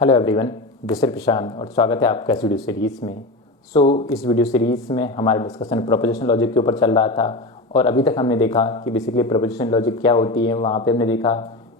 Hello everyone, this is प्रशांत और स्वागत है आपका इस वीडियो सीरीज़ में। इस वीडियो सीरीज़ में हमारा डिस्कशन प्रोपोजिशन लॉजिक के ऊपर चल रहा था और अभी तक हमने देखा कि बेसिकली प्रोपोजिशन लॉजिक क्या होती है। वहाँ पे हमने देखा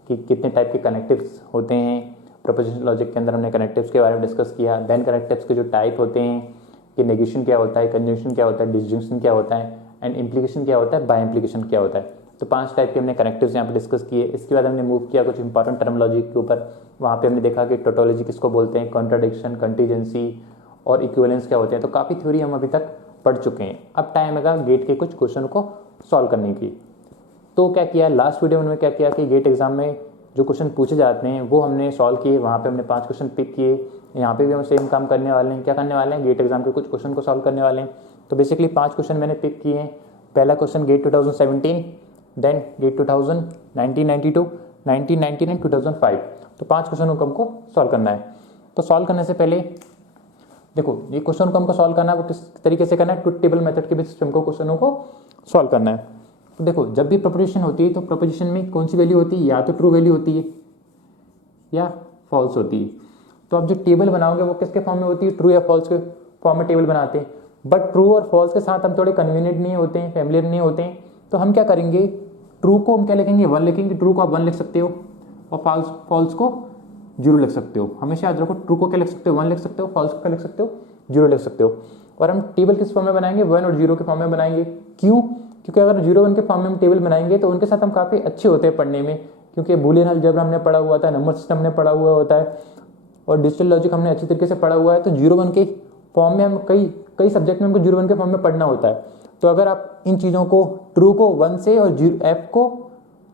कि कितने टाइप के कनेक्टिव्स होते हैं। प्रोपोजिशन लॉजिक के अंदर हमने कनेक्टिव्स के बारे में डिस्कस किया। देन कनेक्टिव्स के जो टाइप होते हैं कि नेगेशन क्या होता है, कंजंक्शन क्या होता है, डिसजंक्शन क्या होता है एंड इम्प्लीकेशन क्या होता है, बाय इम्प्लीकेशन क्या होता है। तो 5 टाइप के हमने कनेक्टिव्स यहाँ पे डिस्कस किए। इसके बाद हमने मूव किया कुछ इंपॉर्टेंट टर्मोलॉजी के ऊपर। वहाँ पे हमने देखा कि टोटोलॉजी किसको बोलते हैं, कॉन्ट्राडिक्शन, कंटीजेंसी और इक्विवेलेंस क्या होते हैं। तो काफ़ी थ्योरी हम अभी तक पढ़ चुके हैं। अब टाइम आएगा गेट के कुछ क्वेश्चन को सॉल्व करने की। तो क्या किया लास्ट वीडियो में, क्या किया कि गेट एग्जाम में जो क्वेश्चन पूछे जाते हैं वो हमने सॉल्व किए। वहाँ पे हमने 5 क्वेश्चन पिक किए। यहाँ पे भी हम सेम काम करने वाले हैं। क्या करने वाले हैं, गेट एग्जाम के कुछ क्वेश्चन को सॉल्व करने वाले हैं। तो बेसिकली 5 क्वेश्चन मैंने पिक किए हैं। पहला क्वेश्चन गेट 2017, देन गेट 2000, 1992, 1999, 2005। तो 5 क्वेश्चनों को हमको सॉल्व करना है। तो सॉल्व करने से पहले देखो, ये क्वेश्चन को हमको सॉल्व करना है वो किस तरीके से करना है, ट्रुथ टेबल मेथड के बेसिस पे हमको क्वेश्चनों को सॉल्व करना है। तो देखो, जब भी प्रोपोजिशन होती है तो प्रोपोजिशन में कौन सी वैल्यू होती है, या तो ट्रू वैल्यू होती है या फॉल्स होती है। तो आप जो टेबल बनाओगे वो किसके फॉर्म में होती है, ट्रू या फॉल्स के फॉर्म में टेबल बनाते हैं। बट ट्रू और फॉल्स के साथ हम थोड़े कन्वीनियंट नहीं होते हैं, फैमिलियर नहीं होते हैं। तो हम क्या करेंगे, ट्रू को हम क्या लिखेंगे, 1 लिखेंगे। ट्रू को आप 1 लिख सकते हो और फॉल्स को 0 लिख सकते हो। हमेशा याद रखो, ट्रू को क्या लिख सकते हो, 1 लिख सकते हो, फॉल्स को क्या लिख सकते हो, 0 लिख सकते हो। और हम टेबल किस फॉर्म में बनाएंगे, 1 और 0 के फॉर्म में बनाएंगे। क्यों? क्योंकि अगर 0 1 के फॉर्म में हम टेबल बनाएंगे तो उनके साथ हम काफ़ी अच्छे होते हैं पढ़ने में। क्योंकि बूलियन अलजेब्रा हमने पढ़ा हुआ था, नंबर सिस्टम हमने पढ़ा हुआ होता है और डिजिटल लॉजिक हमने अच्छी तरीके से पढ़ा हुआ है। तो 0 1 के फॉर्म में हम कई सब्जेक्ट में हमको 0 1 के फॉर्म में पढ़ना होता है। तो अगर आप इन चीज़ों को, ट्रू को 1 से और एफ को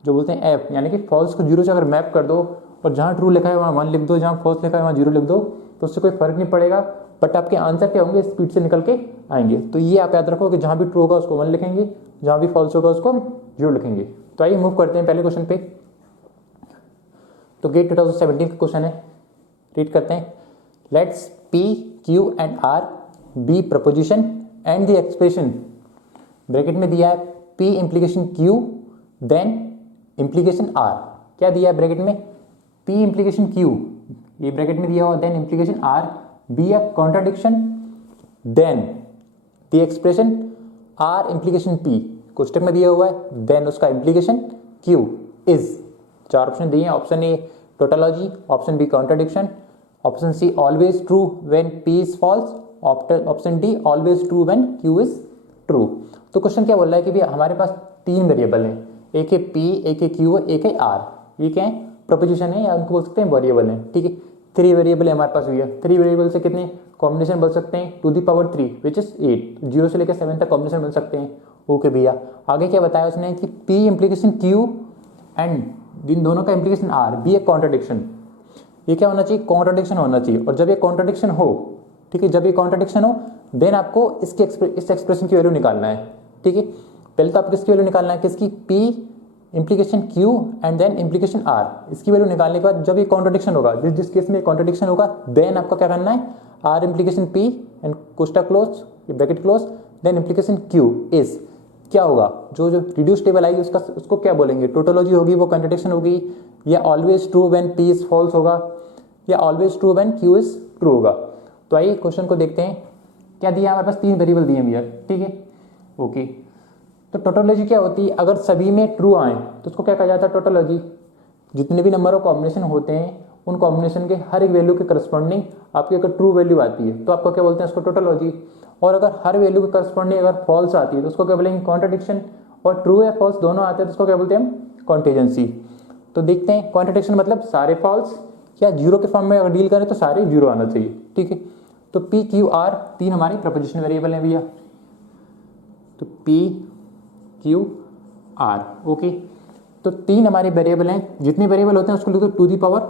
जो बोलते हैं एफ यानी कि फॉल्स को 0 से अगर मैप कर दो और जहाँ ट्रू लिखा है वहाँ 1 लिख दो, जहाँ फॉल्स लिखा है वहाँ 0 लिख दो, तो उससे कोई फर्क नहीं पड़ेगा। बट आपके आंसर क्या होंगे, स्पीड से निकल के आएंगे। तो ये आप याद रखो कि जहाँ भी ट्रू होगा उसको 1 लिखेंगे, जहाँ भी फॉल्स होगा उसको 0 लिखेंगे। तो आइए मूव करते हैं पहले क्वेश्चन पे। तो गेट 2017 का क्वेश्चन है, रीड करते हैं। Let's P, Q and R be proposition and the expression. Bracket में दिया है P implication Q then implication R। क्या दिया है ब्रैकेट में, P इम्प्लीकेशन Q, ये ब्रैकेट में दिया हुआ, then implication R be a contradiction, then the expression R implication P को स्टेप में दिया हुआ है, देन उसका इम्प्लीकेशन Q इज। 4 ऑप्शन दिए हैं। Option A tautology, option B contradiction, option C always true when P is false, option D always true when Q is true. तो question क्या बोल रहा है कि भैया हमारे पास 3 वेरिएबल हैं, एक है P, एक है Q, एक है R। ये क्या है, प्रोपोजिशन है या उनको बोल सकते हैं वेरिएबल है। ठीक है, 3 वेरिएबल है हमारे पास भैया। 3 वेरिएबल से कितने कॉम्बिनेशन बन सकते हैं, two the power 3 which is 8। 0 से लेकर 7 तक कॉम्बिनेशन बन सकते हैं। ओके भैया, आगे क्या बताया उसने कि P implication Q and in दोनों का implication R be a contradiction. ये क्या होना चाहिए, कॉन्ट्राडिक्शन होना चाहिए। और जब ये कॉन्ट्राडिक्शन हो, ठीक है, जब ये कॉन्ट्राडिक्शन हो देन आपको इस एक्सप्रेशन की वैल्यू निकालना है। ठीक है, पहले तो आपको किसकी वैल्यू निकालना है, किसकी, P implication Q and then implication R। इसकी वैल्यू निकालने के बाद जब ये कॉन्ट्राडिक्शन होगा, जिस केस में कॉन्ट्राडिक्शन होगा, देन आपको क्या करना है, R इम्प्लीकेशन P एंड कोष्टक close, bracket close, then implication Q is. क्या होगा, जो रिड्यूस टेबल आएगी उसको क्या बोलेंगे, टोटोलॉजी होगी, वो कॉन्ट्राडिक्शन होगी, या always true when P is false होगा, या always true when Q is true होगा। तो आइए क्वेश्चन को देखते हैं। क्या दिया हमारे पास, 3 वेरिएबल दिए हैं भैया। ठीक है, ओके। तो टोटोलॉजी क्या होती है, अगर सभी में ट्रू आए तो उसको क्या कहा जाता है, टोटोलॉजी। जितने भी नंबर ऑफ कॉम्बिनेशन होते हैं उन कॉम्बिनेशन के हर एक वैल्यू के करस्पॉन्डिंग आपकी अगर ट्रू वैल्यू आती है तो आपको क्या बोलते हैं, उसको टोटोलॉजी। और अगर हर वैल्यू के करस्पॉन्डिंग अगर फॉल्स आती है तो उसको क्या बोलेंगे, कॉन्ट्राडिक्शन। और ट्रू या फॉल्स दोनों आते हैं तो उसको क्या बोलते हैं हम, कॉन्टीजेंसी। तो देखते हैं, कॉन्ट्राडिक्शन मतलब सारे फॉल्स, या 0 के फॉर्म में अगर डील करें तो सारे 0 आना चाहिए। ठीक है, तो P, Q, R 3 हमारी प्रपोजिशन वेरिएबल हैं भैया। तो P, Q, R, ओके। तो 3 हमारे वेरिएबल हैं। जितने वेरिएबल होते हैं उसको लिख दो टू दी पावर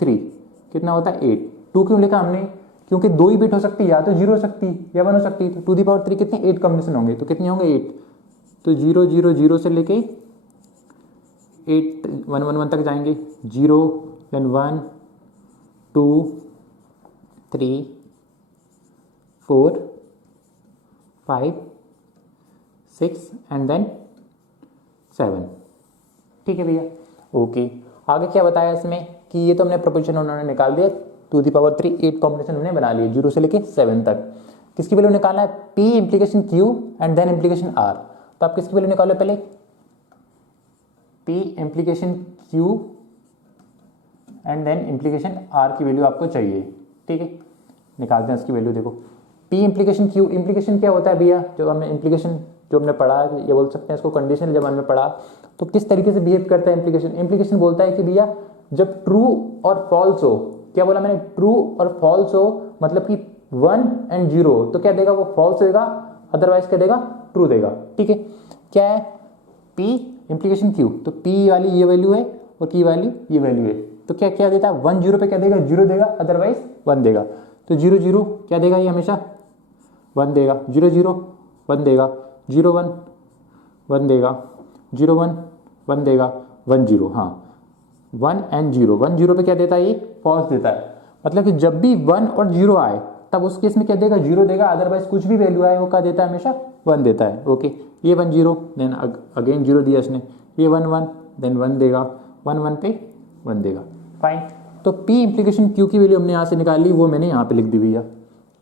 3। कितना होता है, 8। 2 क्यों लिखा हमने, क्योंकि 2 ही बिट हो सकती है, या तो 0 हो सकती है या 1 हो सकती है। तो टू दी पावर 3 कितने, 8 कॉम्बिनेशन होंगे। तो कितने होंगे, 8। तो 0 0 0 से लेके 8 1 1 1 तक जाएंगे। 0 देन 1 2 3 4 5 6 एंड देन 7। ठीक है भैया, ओके। आगे क्या बताया इसमें कि ये तो हमने प्रोपोजिशन उन्होंने निकाल दिया, 2⁻3 8 कॉम्बिनेशन हमने बना लिए 0 से लेके 7 तक। किसकी वैल्यू निकालना है? P implication Q and then implication R। तो आप किसकी वैल्यू निकालो पहले? P implication Q and then implication R की वैल्यू आपको चाहिए, ठीक है। निकालते हैं इसकी वैल्यू। देखो P इम्प्लीकेशन Q, इम्प्लीकेशन क्या होता है भैया? जो हमने इम्प्लीकेशन जो हमने पढ़ा, ये बोल सकते हैं इसको कंडीशन, जब हमने पढ़ा तो किस तरीके से बिहेव करता है इम्प्लीकेशन। इम्प्लीकेशन बोलता है कि भैया जब ट्रू और फॉल्स हो, क्या बोला मैंने? ट्रू और फॉल्स हो, मतलब कि 1 एंड 0, तो क्या देगा? वो फॉल्स देगा, अदरवाइज क्या देगा? ट्रू देगा, ठीक है। क्या है? P इम्प्लीकेशन Q, तो P वाली ये वैल्यू है और Q वाली ये वैल्यू है, तो क्या क्या देता है? 1 0 पे क्या देगा? 0 देगा, अदरवाइज 1 देगा। तो 0 0 क्या देगा? ये हमेशा 1 देगा। 0 0 1 देगा। 0 1 1 देगा। 0 1 1 देगा। 1 0, हाँ 1 एंड 0, 1 0 पे क्या देता है? ये फॉल्स देता है। मतलब कि जब भी 1 और 0 आए तब उस केस में क्या देगा? 0 देगा, अदरवाइज कुछ भी वैल्यू आए वो क्या देता है? हमेशा 1 देता है। ओके, ये 1 0 देन अगेन 0 दिया इसने, ये 1 1 देन 1 देगा, 1 1 पे 1 देगा। फाइन। तो P इम्प्लीकेशन Q की वैल्यू हमने यहाँ से निकाल ली, वो मैंने यहाँ पे लिख दी भैया।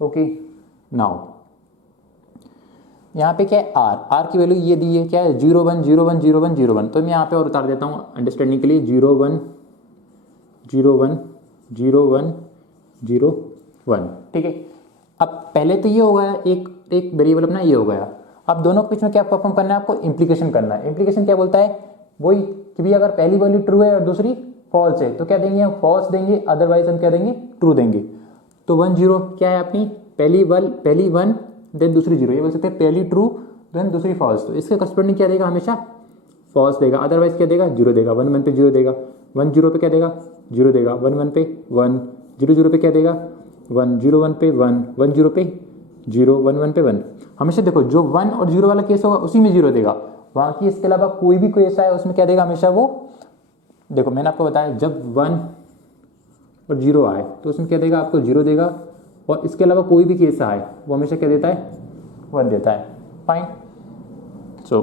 ओके, नाउ यहाँ पे क्या है? R की वैल्यू ये दी है, क्या है? 0 1 0 1 0 1 0 1। तो मैं यहाँ पे और उतार देता हूँ अंडरस्टैंडिंग के लिए, 0 1 0 1 0 1 0 1, ठीक है। अब पहले तो ये हो गया, एक वेरिएबल अपना ये हो गया। अब दोनों के बीच में क्या परफॉर्म करना है? आपको इम्प्लीकेशन करना है। इम्प्लीकेशन क्या बोलता है? वही कि भी अगर पहली वैल्यू ट्रू है और दूसरी फॉल्स है तो क्या देंगे? हम फॉल्स देंगे, अदरवाइज हम क्या देंगे? ट्रू देंगे। तो 1 0 क्या है अपनी? पहली 1 देन दूसरी 0, ये बोल सकते हैं पहली ट्रू देन दूसरी फॉल्स। तो इसके करस्पॉन्डिंग क्या देगा? हमेशा फॉल्स देगा, अदरवाइज क्या देगा? 0 देगा। 1 1 पे 0 देगा, 1 0 पे क्या देगा? 0 देगा। 1 1 पे 1, 0 0 पे क्या देगा? 1, 0 1 पे 1, 1 0 पे 0, 1 1 पे 1। हमेशा देखो जो 1 और 0 वाला केस होगा उसी में 0 देगा, बाकी इसके अलावा कोई भी केस आए उसमें क्या देगा? हमेशा वो, देखो मैंने आपको बताया जब 1 और 0 आए तो उसमें क्या देगा? आपको 0 देगा, और इसके अलावा कोई भी केस आए वो हमेशा क्या देता है? 1 देता है। फाइन। सो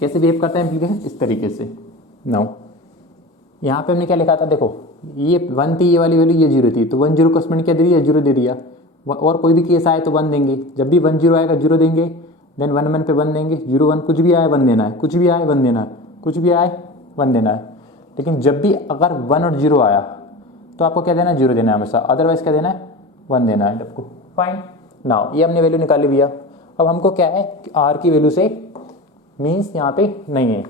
कैसे बिहेव करता है इम्प्लीकेशन? इस तरीके से। नाउ यहाँ पे हमने क्या लिखा था? देखो ये 1 थी, ये वाली वैल्यू, ये 0 थी, तो 1 0 करस्पॉन्डिंग क्या दे दिया? 0 दे दिया। और कोई भी केस आए तो 1 देंगे। जब भी 1 0 आएगा 0 देंगे, देन 1 1 पे 1 देंगे। 0 1 कुछ भी आए 1 देना है, कुछ भी आए 1 देना है, कुछ भी आए 1 देना है। लेकिन जब भी अगर 1 और 0 आया तो आपको क्या देना है? 0 देना है हमेशा, अदरवाइज क्या देना है? 1 देना है आपको। फाइन। नाउ ये हमने वैल्यू निकाली भैया। अब हमको क्या है? R की वैल्यू से मीन्स यहाँ पे नहीं है,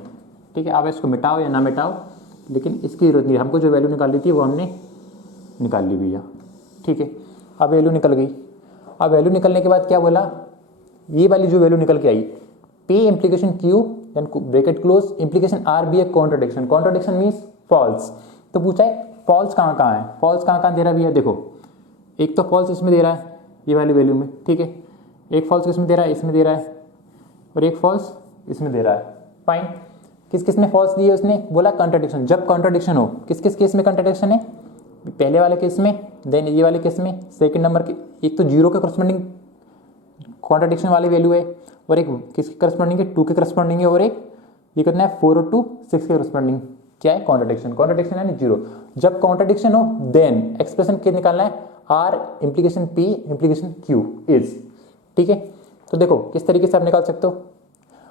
ठीक है। आप इसको मिटाओ या ना मिटाओ, लेकिन इसकी जरूरत नहीं है। हमको जो वैल्यू निकाली थी वो हमने निकाल ली भैया, ठीक है। अब वैल्यू निकल गई। अब वैल्यू निकलने के बाद क्या बोला? ये वाली जो वैल्यू निकल के आई, P implication Q then bracket close implication R be a contradiction. Contradiction means false. तो पूछा है फॉल्स कहाँ कहाँ है? फॉल्स कहाँ कहाँ दे रहा है भैया? देखो एक तो फॉल्स इसमें दे रहा है, ये वाली वैल्यू में, ठीक है। एक फॉल्स किसमें दे रहा है? इसमें दे रहा है, और एक फॉल्स इसमें दे रहा है। फाइन। किस किस में फॉल्स दी है उसने? बोला कॉन्ट्राडिक्शन। जब कॉन्ट्राडिक्शन हो, किस किस केस में कॉन्ट्राडिक्शन है? पहले वाले केस में, देन ये वाले केस में, सेकंड नंबर के। एक तो 0 के करस्पॉन्डिंग कॉन्ट्राडिक्शन वाली वैल्यू है, और एक किसके करस्पॉन्डिंग है? 2 के करस्पॉन्डिंग है, और एक ये कितना है? 4 और 2 6 के करस्पॉन्डिंग। क्या है? कॉन्ट्राडिक्शन। कॉन्ट्राडिक्शन यानी 0। जब कॉन्ट्राडिक्शन हो देन एक्सप्रेशन क्या निकालना है? R implication P implication Q is, ठीक है। तो देखो किस तरीके से आप निकाल सकते हो।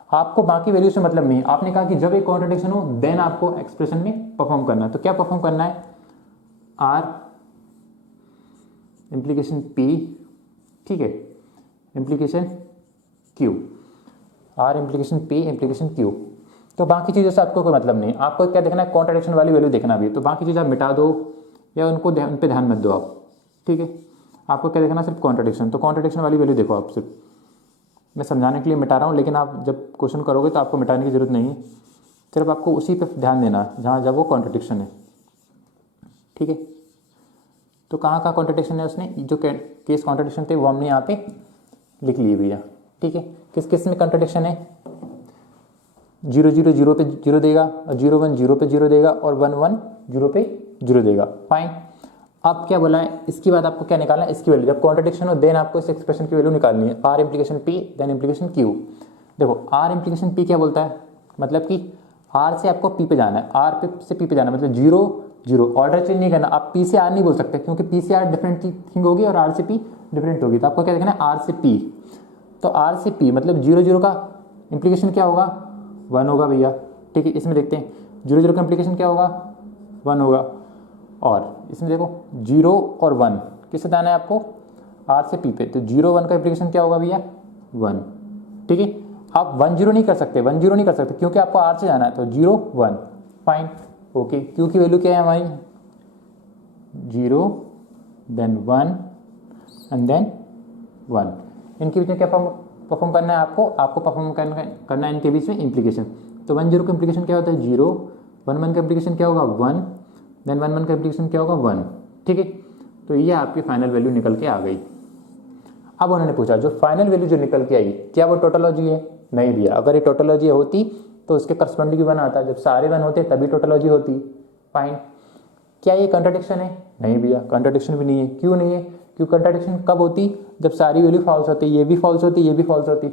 आपको बाकी वैल्यू से मतलब नहीं, आपने कहा कि जब एक कॉन्ट्राडिक्शन हो देन आपको एक्सप्रेशन में परफॉर्म करना है। तो क्या परफॉर्म करना है? R इम्प्लीकेशन P, ठीक है, implication Q, R implication P implication Q। तो बाकी चीज़ों से आपको कोई मतलब नहीं। आपको क्या देखना है? कॉन्ट्राडिक्शन वाली वैल्यू देखना भी। तो बाकी चीज़ आप मिटा दो या उनको उन पे ध्यान मत दो आप, ठीक है। आपको क्या देखना? सिर्फ कॉन्ट्राडिक्शन। तो कॉन्ट्राडिक्शन वाली वैल्यू देखो आप। सिर्फ मैं समझाने के लिए मिटा रहा हूँ, लेकिन आप जब क्वेश्चन करोगे तो आपको मिटाने की जरूरत नहीं है। सिर्फ आपको उसी पे ध्यान देना जहाँ जब वो कॉन्ट्राडिक्शन है, ठीक है। तो कहाँ कहाँ कॉन्ट्राडिक्शन है? उसने जो केस कॉन्ट्राडिक्शन थे वो हमने यहाँ पे लिख लिए भैया, ठीक है। किस किस में कॉन्ट्राडिक्शन है? 0 0 0 पे 0 देगा, और 0 1 0 पे 0 देगा, और 1 1 0 पे 0 देगा। फाइन। अब क्या बोला है? इसके बाद आपको क्या निकालना है? इसकी वैल्यू। जब कॉन्ट्राडिक्शन हो देन आपको इस एक्सप्रेशन की वैल्यू निकालनी है। R implication P then implication Q। देखो R इम्प्लीकेशन P क्या बोलता है? मतलब कि आर से आपको पी पे जाना है, आर पे से पी पे जाना है, मतलब 0 0, ऑर्डर चेंज नहीं करना। आप पी से आर नहीं बोल सकते क्योंकि पी से आर डिफरेंट थिंग होगी और आर से पी डिफरेंट होगी। तो आपको क्या देखना है, आर से पी। तो आर से पी मतलब 0 0 का इम्प्लीकेशन क्या होगा, 1 होगा भैया। ठीक है, इसमें देखते हैं 0 0 का इम्प्लीकेशन क्या होगा, 1 होगा। और इसमें देखो 0 और 1 किससे जाना है आपको, आर से पी पे। तो 0 1 का इम्प्लीकेशन क्या होगा भैया, 1। ठीक है, आप 1 0 नहीं कर सकते, 1 0 नहीं कर सकते क्योंकि आपको आर से जाना है। तो 0 1 फाइन ओके। क्यू की वैल्यू क्या है हमारी, 0 देन 1 एंड देन 1। इनके बीच में क्या परफॉर्म करना है आपको परफॉर्म करना है इनके बीच में इम्प्लीकेशन। तो 1 0 का इम्प्लीकेशन क्या होता है, 0। 1 1 का इम्प्लीकेशन क्या होगा, 1। देन 1 1 का इम्प्लीकेशन क्या होगा, 1। ठीक है, तो ये आपकी फाइनल वैल्यू निकल के आ गई। अब उन्होंने पूछा जो फाइनल वैल्यू जो निकल के आई क्या वो टोटोलॉजी है, नहीं दिया। अगर ये टोटोलॉजी होती तो उसके करस्पॉन्डिंग 1 आता, जब सारे 1 होते तभी टोटोलॉजी होती। फाइन, क्या ये कंट्राडिक्शन है, नहीं भैया कंट्राडिक्शन भी नहीं है। क्यों नहीं है, क्यों कंट्राडिक्शन कब होती, जब सारी वैल्यू फॉल्स होती, ये भी फॉल्स होती ये भी फॉल्स होती,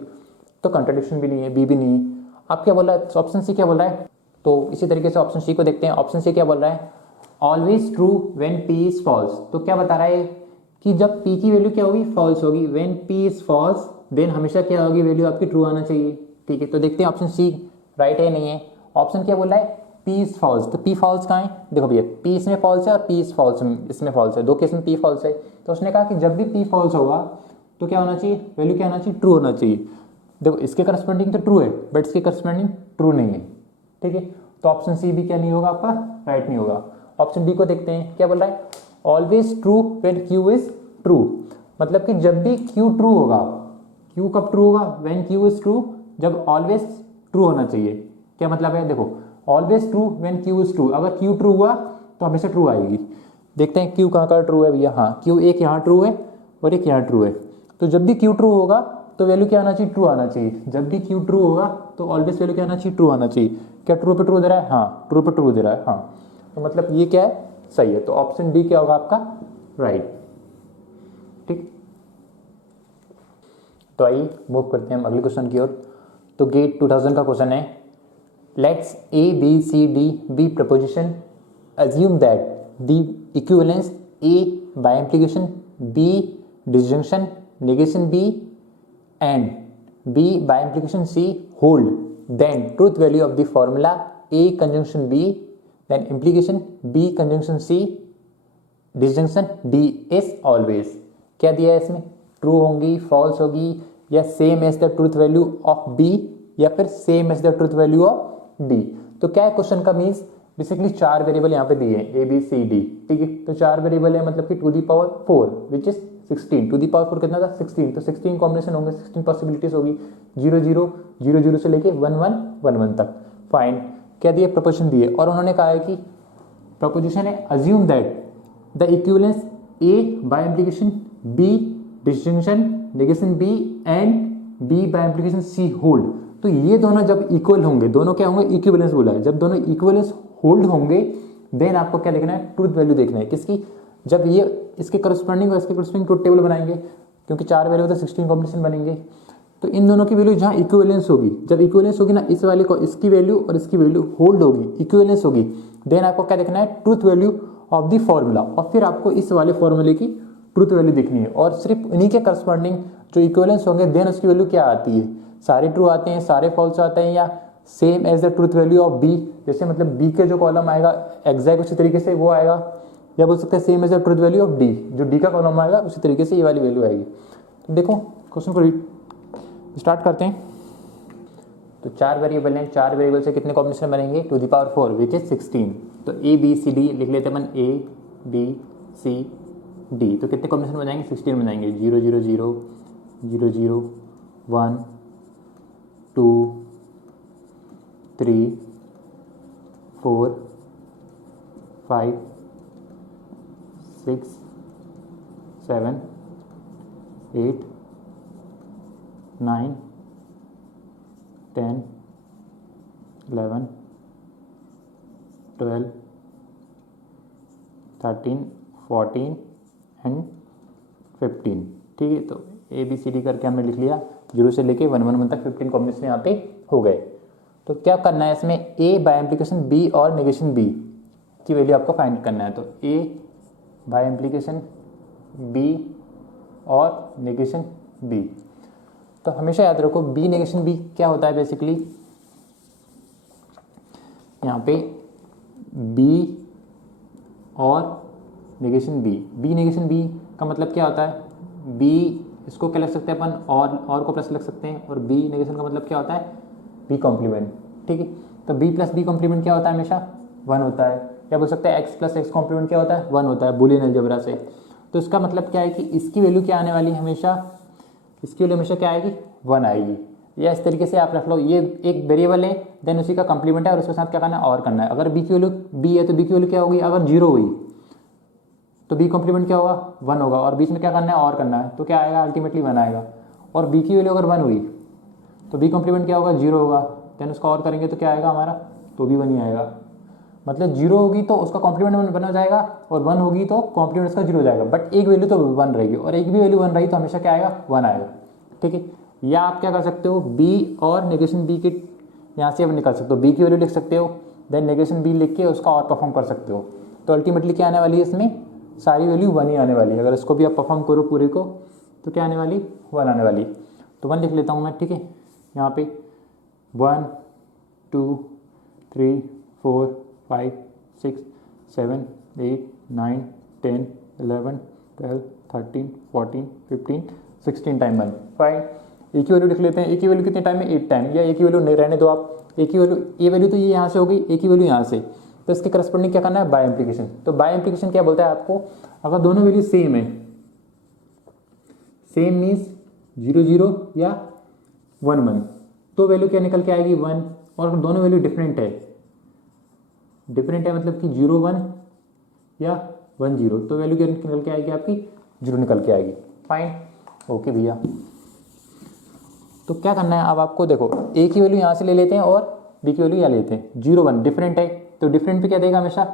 तो कंट्राडिक्शन भी नहीं है, बी भी नहीं है। आप क्या बोल रहा है, ऑप्शन सी क्या बोल रहा है। तो इसी तरीके से ऑप्शन सी को देखते हैं। ऑप्शन सी क्या बोल रहा है, always true when P is false. तो क्या बता रहा है कि जब पी की वैल्यू क्या होगी, फॉल्स होगी। When P is false then हमेशा क्या होगी, वैल्यू आपकी ट्रू आना चाहिए। ठीक है, तो देखते हैं ऑप्शन सी राइट है नहीं है। ऑप्शन क्या बोल रहा है, पी इज फॉल्स। तो पी फॉल्स कहाँ है, देखो भैया पी इसमें फॉल्स है और पी इज फॉल्स इसमें फॉल्स है, दो केस में पी फॉल्स है। तो उसने कहा कि जब भी पी फॉल्स होगा तो क्या होना चाहिए, वैल्यू क्या होना चाहिए, ट्रू होना चाहिए। देखो इसके करस्पॉन्डिंग तो ट्रू है बट इसके करस्पॉन्डिंग ट्रू नहीं है। ठीक है, तो ऑप्शन सी भी क्या नहीं होगा आपका, राइट नहीं होगा। ऑप्शन डी को देखते हैं, क्या बोल रहा है, always true when Q is true. मतलब कि जब भी क्यू ट्रू होगा, क्यू कब ट्रू होगा, व्हेन क्यू इज ट्रू, जब ऑलवेज ट्रू होना चाहिए। क्या मतलब है, देखो always true when Q is true, अगर क्यू ट्रू हुआ तो हमेशा ट्रू आएगी। देखते हैं क्यू कहाँ कहाँ ट्रू है भैया, हाँ क्यू एक यहाँ ट्रू है और एक यहाँ ट्रू है। तो जब भी क्यू ट्रू होगा तो वैल्यू क्या आना चाहिए, ट्रू आना चाहिए। जब भी क्यू ट्रू होगा तो ऑलवेज वैल्यू क्या आना चाहिए, ट्रू आना चाहिए। क्या ट्रू पे ट्रू दे रहा है, हाँ ट्रू पे ट्रू दे रहा है, हाँ तो मतलब ये क्या है, सही है। तो ऑप्शन डी क्या होगा आपका, राइट। ठीक, तो आइए मूव करते हैं हम अगले क्वेश्चन की ओर। तो गेट 2000 का क्वेश्चन है, let's A B C D be proposition, assume that the equivalence A by implication B disjunction negation B and B by implication C hold, then truth value of the formula A conjunction B then implication B conjunction C disjunction D is always। क्या दिया है इसमें, true होंगी, false होगी, या same as the truth value of B, या फिर same as the truth value of D। तो क्या है क्वेश्चन का मीन्स, बेसिकली 4 वेरिएबल यहाँ पे दिए हैं ए बी सी डी। ठीक है, तो 4 वेरिएबल है मतलब कि two the power 4 which is 16। Two the power 4 कितना था, 16। तो 16 कॉम्बिनेशन होंगे, 16 पॉसिबिलिटीज होगी, 0 0 0 0 से लेके 1 1 1 1 तक। फाइन, क्या दिए, प्रपोजिशन दिए, और उन्होंने कहा है कि प्रपोजिशन है assume that the equivalence A bi implication B distinction negation B and B bi implication C hold. तो ये दोनों जब इक्वल होंगे, दोनों क्या होंगे, इक्विवेलेंस बोला है, जब दोनों इक्विवेलेंस होल्ड होंगे देन आपको क्या देखना है, ट्रूथ वैल्यू देखना है किसकी, जब ये इसके करस्पॉन्डिंग और इसके करस्पॉन्डिंग ट्रूथ टेबल बनाएंगे, क्योंकि 4 वैल्यू तो 16 कॉम्बिनेशन बनेंगे। तो इन दोनों की वैल्यू जहाँ इक्विवेलेंस होगी, जब इक्विवेलेंस होगी ना, इस वाले को इसकी वैल्यू और इसकी वैल्यू होल्ड होगी, इक्विवेलेंस होगी, देन आपको क्या देखना है, truth value of the formula, और फिर आपको इस वाले फॉर्मूले की ट्रूथ वैल्यू दिखनी है। और सिर्फ इन्हीं के करस्पॉन्डिंग जो इक्विवेलेंस होंगे देन उसकी वैल्यू क्या आती है, सारे ट्रू आते हैं, सारे फॉल्स आते हैं, या same as the truth value of B, जैसे मतलब बी के जो कॉलम आएगा एग्जैक्ट उसी तरीके से वो आएगा, या बोल सकते हैं same as the truth value of D, जो डी का कॉलम आएगा उसी तरीके से ये वाली वैल्यू आएगी। तो देखो क्वेश्चन को स्टार्ट करते हैं। तो 4 वेरिएबल हैं, 4 वेरिएबल से कितने कॉम्बिनेशन बनेंगे, two the power 4 which is 16। तो ए बी सी डी लिख लेते हैं अपन, ए बी सी डी, तो कितने कॉम्बिनेशन बन जाएंगे, 16 बनाएंगे, 0 0 0 0 0 1 2 3 4 5 6 7 8 9 10 11 12 13 14 एंड 15। ठीक है, तो ए बी सी डी करके हमने लिख लिया, 0 से लेके 1 1 1 तक 15 कॉम्बिनेशन यहाँ पे हो गए। तो क्या करना है इसमें, ए बाय इम्प्लीकेशन बी और नेगेशन बी की वैल्यू आपको फाइंड करना है। तो ए बाय इम्प्लीकेशन बी और नेगेशन बी। तो हमेशा याद रखो बी नेगेशन बी क्या होता है बेसिकली, यहाँ पे बी और negation B, B negation B का मतलब क्या होता है, बी इसको क्या लग सकते हैं अपन, और को प्लस लग सकते हैं, और बी नेगेशन का मतलब क्या होता है, बी कॉम्प्लीमेंट। ठीक है, तो बी प्लस बी कॉम्प्लीमेंट क्या होता है, हमेशा 1 होता है। क्या बोल सकते हैं, एक्स प्लस एक्स कॉम्प्लीमेंट क्या होता है, 1 होता है बूलियन अलजेब्रा से। तो इसका मतलब क्या है कि इसकी वैल्यू क्या आने वाली है, हमेशा इसकी वैल्यू हमेशा क्या आएगी, 1 आएगी। या इस तरीके से आप रख लो, ये एक वेरिएबल है देन उसी का कॉम्प्लीमेंट है और उसके साथ क्या करना है, और करना है। अगर बी की वैल्यू बी है तो बी की वैल्यू क्या होगी, अगर 0 हुई तो बी कॉम्प्लीमेंट क्या होगा, 1 होगा, और बीच में क्या करना है, और करना है, तो क्या आएगा, अल्टीमेटली 1 आएगा। और बी की वैल्यू अगर 1 हुई तो बी कॉम्प्लीमेंट क्या होगा, 0 होगा, देन उसका और करेंगे तो क्या आएगा हमारा, तो भी 1 ही आएगा। मतलब 0 होगी तो उसका कॉम्प्लीमेंट 1 हो जाएगा, और 1 होगी तो कॉम्प्लीमेंट उसका 0 हो जाएगा, बट एक वैल्यू तो 1 रहेगी, और एक भी वैल्यू 1 रही तो हमेशा क्या आएगा, 1 आएगा। ठीक है, या आप क्या कर सकते हो, बी और नेगेशन बी के यहाँ से आप निकाल सकते हो, बी की वैल्यू लिख सकते हो, देन नेगेशन बी लिख के उसका और परफॉर्म कर सकते हो। तो अल्टीमेटली क्या आने वाली है, इसमें सारी वैल्यू 1 ही आने वाली है। अगर इसको भी आप परफॉर्म करो पूरे को तो क्या आने वाली, 1 आने वाली। तो 1 लिख लेता हूँ मैं। ठीक है, यहाँ पे 1 2 3 4 5 6 7 8 9 10 11 12 13 14 15 16 टाइम 1 5। ए की वैल्यू लिख लेते हैं, ए की वैल्यू कितने टाइम में, 8 टाइम, या ए की वैल्यू नहीं रहने दो आप, ए की वैल्यू, ए वैल्यू तो ये यहाँ से हो गई, ए की वैल्यू यहाँ से, तो इसके करस्पॉन्डिंग क्या करना है, बाय इम्प्लीकेशन। तो बाय इम्प्लीकेशन क्या बोलता है आपको, अगर दोनों वैल्यू सेम है, सेम मीन्स 0 0 या 1 1, तो वैल्यू क्या निकल के आएगी, 1। और अगर दोनों वैल्यू डिफरेंट है, डिफरेंट है मतलब कि 0 1 या 1 0, तो वैल्यू क्या निकल के आएगी आपकी, 0 निकल के आएगी। फाइन, ओके भैया। तो क्या करना है अब आपको, देखो ए की वैल्यू यहाँ से ले लेते हैं और बी की वैल्यू यहाँ लेते हैं। 0 1 डिफरेंट है तो डिफरेंट पे क्या देगा, हमेशा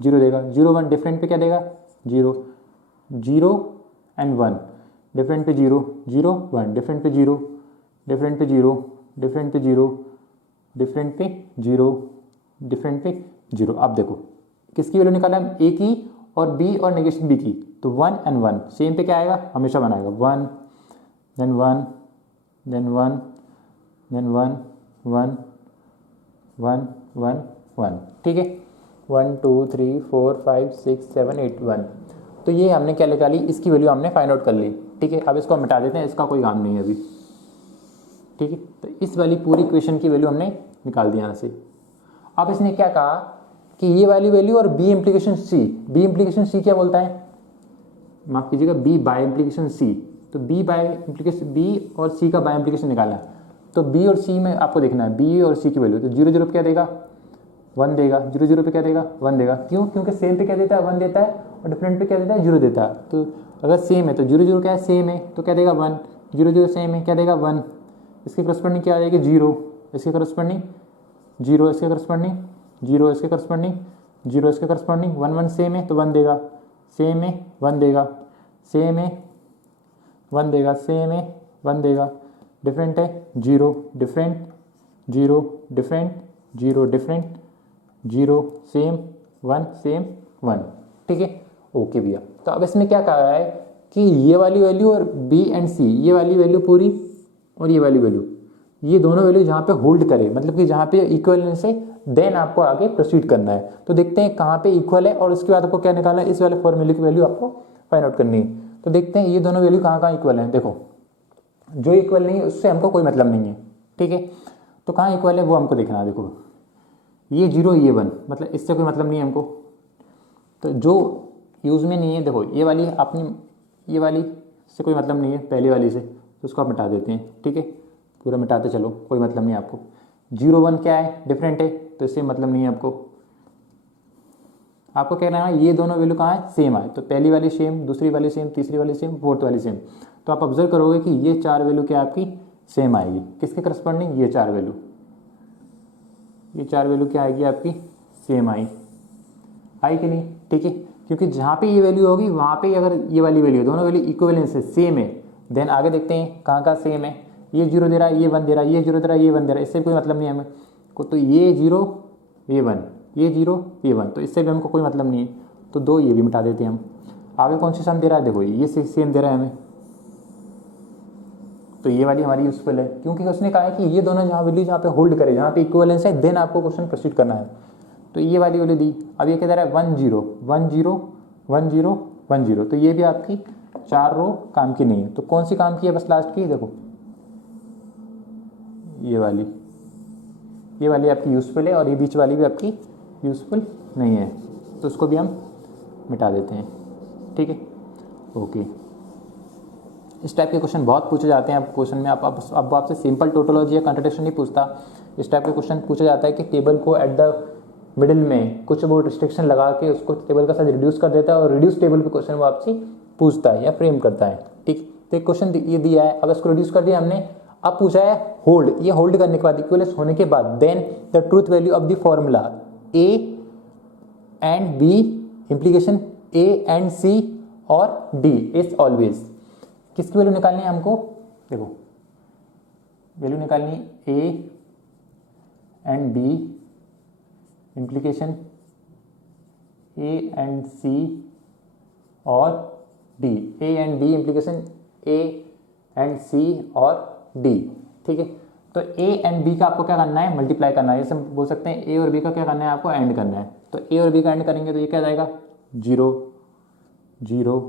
0 देगा। 0 1 डिफरेंट पे क्या देगा, 0 0 एंड 1, डिफरेंट पे 0 0 1, डिफरेंट पे 0 डिफरेंट पे 0 डिफरेंट पे 0 डिफरेंट पे 0 डिफरेंट पे 0। अब देखो किसकी वैल्यू निकाला हम, ए की और बी और नेगेशन बी की, तो 1 एंड 1 सेम पे क्या आएगा, हमेशा 1 आएगा। 1 देन 1 देन 1 देन 1 1 1 1 1। ठीक है, 1 2 3 4 5 6 7 8 1। तो ये हमने क्या निकाली, इसकी वैल्यू हमने फाइंड आउट कर ली। ठीक है, अब इसको हम मिटा देते हैं, इसका कोई काम नहीं है अभी। ठीक है, तो इस वाली पूरी इक्वेशन की वैल्यू हमने निकाल दी यहाँ से। अब इसने क्या कहा कि ये वाली वैल्यू और बी इम्प्लीकेशन सी, बी इम्प्लीकेशन सी क्या बोलता है, माफ कीजिएगा, बी बाय इम्प्लीकेशन सी। तो बी बाय इम्प्लीकेशन, बी और सी का बाय इम्प्लीकेशन निकालना है। तो बी और सी में आपको देखना है बी और सी की वैल्यू। तो 0 0 पे क्या देगा, 1 देगा, 0 0 पे क्या देगा, 1 देगा। क्यों, क्योंकि सेम पे क्या देता है, 1 देता है, और डिफरेंट पे क्या देता है, 0 देता है। तो अगर सेम है तो 0 0 क्या है, सेम है, तो क्या देगा 1, 0 0 सेम है, क्या देगा 1। इसके करस्पॉन्डिंग क्या आ जाएगी, 0, इसके करस्पॉन्डिंग 0, इसके करस्पॉन्डिंग 0, इसके करस्पॉन्डिंग 0, इसके करस्पॉन्डिंग 1 1 सेम है तो 1 देगा, सेम है 1 देगा, सेम है 1 देगा, सेम है 1 देगा, डिफरेंट है 0 different 0 different 0 different 0 same 1 same 1। ठीक है, ओके भैया। तो अब इसमें क्या कहा है कि ये वाली वैल्यू और बी एंड सी, ये वाली वैल्यू पूरी और ये वाली वैल्यू, ये दोनों वैल्यू जहाँ पे होल्ड करे, मतलब कि जहाँ पे इक्वल से देन आपको आगे प्रोसीड करना है। तो देखते हैं कहाँ पे इक्वल है और उसके बाद आपको क्या निकालना है, इस वाले फॉर्मूले की वैल्यू आपको फाइंड आउट करनी है। तो देखते हैं ये दोनों वैल्यू कहाँ कहाँ इक्वल है। देखो जो इक्वल नहीं है उससे हमको कोई मतलब नहीं है। ठीक है, तो कहाँ इक्वल है वो हमको देखना है। देखो ये 0 ये 1, मतलब इससे कोई मतलब नहीं है हमको, तो जो यूज़ में नहीं है, देखो ये वाली अपनी, ये वाली से कोई मतलब नहीं है पहले वाली से, तो उसको आप मिटा देते हैं। ठीक है, पूरा मिटाते चलो, कोई मतलब नहीं है आपको। 0 1 क्या है, डिफरेंट है, तो इससे मतलब नहीं है आपको। आपको कहना है ये दोनों वैल्यू कहाँ है, सेम आए, तो पहली वाली सेम, दूसरी वाली सेम, तीसरी वाली सेम, फोर्थ वाली सेम। तो आप ऑब्जर्व करोगे कि ये 4 वैल्यू क्या आपकी सेम आएगी, किसके करस्पॉन्डिंग, ये 4 वैल्यू, ये 4 वैल्यू क्या आएगी आपकी सेम आई कि नहीं। ठीक है, क्योंकि जहाँ पे ये वैल्यू होगी वहाँ पे अगर ये वाली वैल्यू, दोनों वैल्यू इक्विवेलेंस है, सेम है, देन आगे देखते हैं कहाँ कहाँ सेम है। ये 0 दे रहा है, ये 1 दे रहा है, ये 0 दे रहा है, ये 1 दे रहा है, इससे कोई मतलब नहीं है हमें। को, तो ये 0 ये 1, ये 0 ये 1, तो इससे भी हमको कोई मतलब नहीं है, तो 2 ये भी मिटा देते हैं हम। आगे कौन सी सम दे रहा है, देखो ये सेम दे रहा है हमें, तो ये वाली हमारी यूजफुल है, क्योंकि उसने कहा है कि ये दोनों जहाँ वैल्यू जहाँ पे होल्ड करे, जहाँ पे इक्विवेलेंस है, देन आपको क्वेश्चन प्रोसीड करना है, तो ये वाली वैल्यू दी। अब ये क्या दे रहा है 1 0 1 0 1 0 1 0, तो ये भी आपकी 4 रो काम की नहीं है, तो कौन सी काम की है, बस लास्ट की, देखो ये वाली आपकी यूजफुल है, और ये बीच वाली भी आपकी यूजफुल नहीं है, तो उसको भी हम मिटा देते हैं, ठीक है। ओके, इस टाइप के क्वेश्चन बहुत पूछे जाते हैं। अब क्वेश्चन में अब आपसे सिंपल टोटोलॉजी या कंट्राडिक्शन नहीं पूछता, इस टाइप के क्वेश्चन पूछा जाता है कि टेबल को एट द मिडिल में कुछ वो रिस्ट्रिक्शन लगा के उसको टेबल का साइज रिड्यूस कर देता है, और रिड्यूस टेबल पे क्वेश्चन वो आपसे पूछता है या फ्रेम करता है, ठीक। तो एक क्वेश्चन ये दिया है, अब इसको रिड्यूस कर दिया हमने, अब पूछा है होल्ड, ये होल्ड करने के बाद, इक्विवेलेंस होने के बाद, then the truth value of the formula A and B implication A and C और डी इज ऑलवेज, किसकी वैल्यू निकालनी है हमको, देखो वैल्यू निकालनी A and B implication A and C और D, A and B implication A and C और D, ठीक है। तो ए एंड बी का आपको क्या करना है, मल्टीप्लाई करना है, जैसे हम बोल सकते हैं ए और बी का क्या करना है आपको, एंड करना है, तो ए और बी का एंड करेंगे तो ये क्या जाएगा 0 0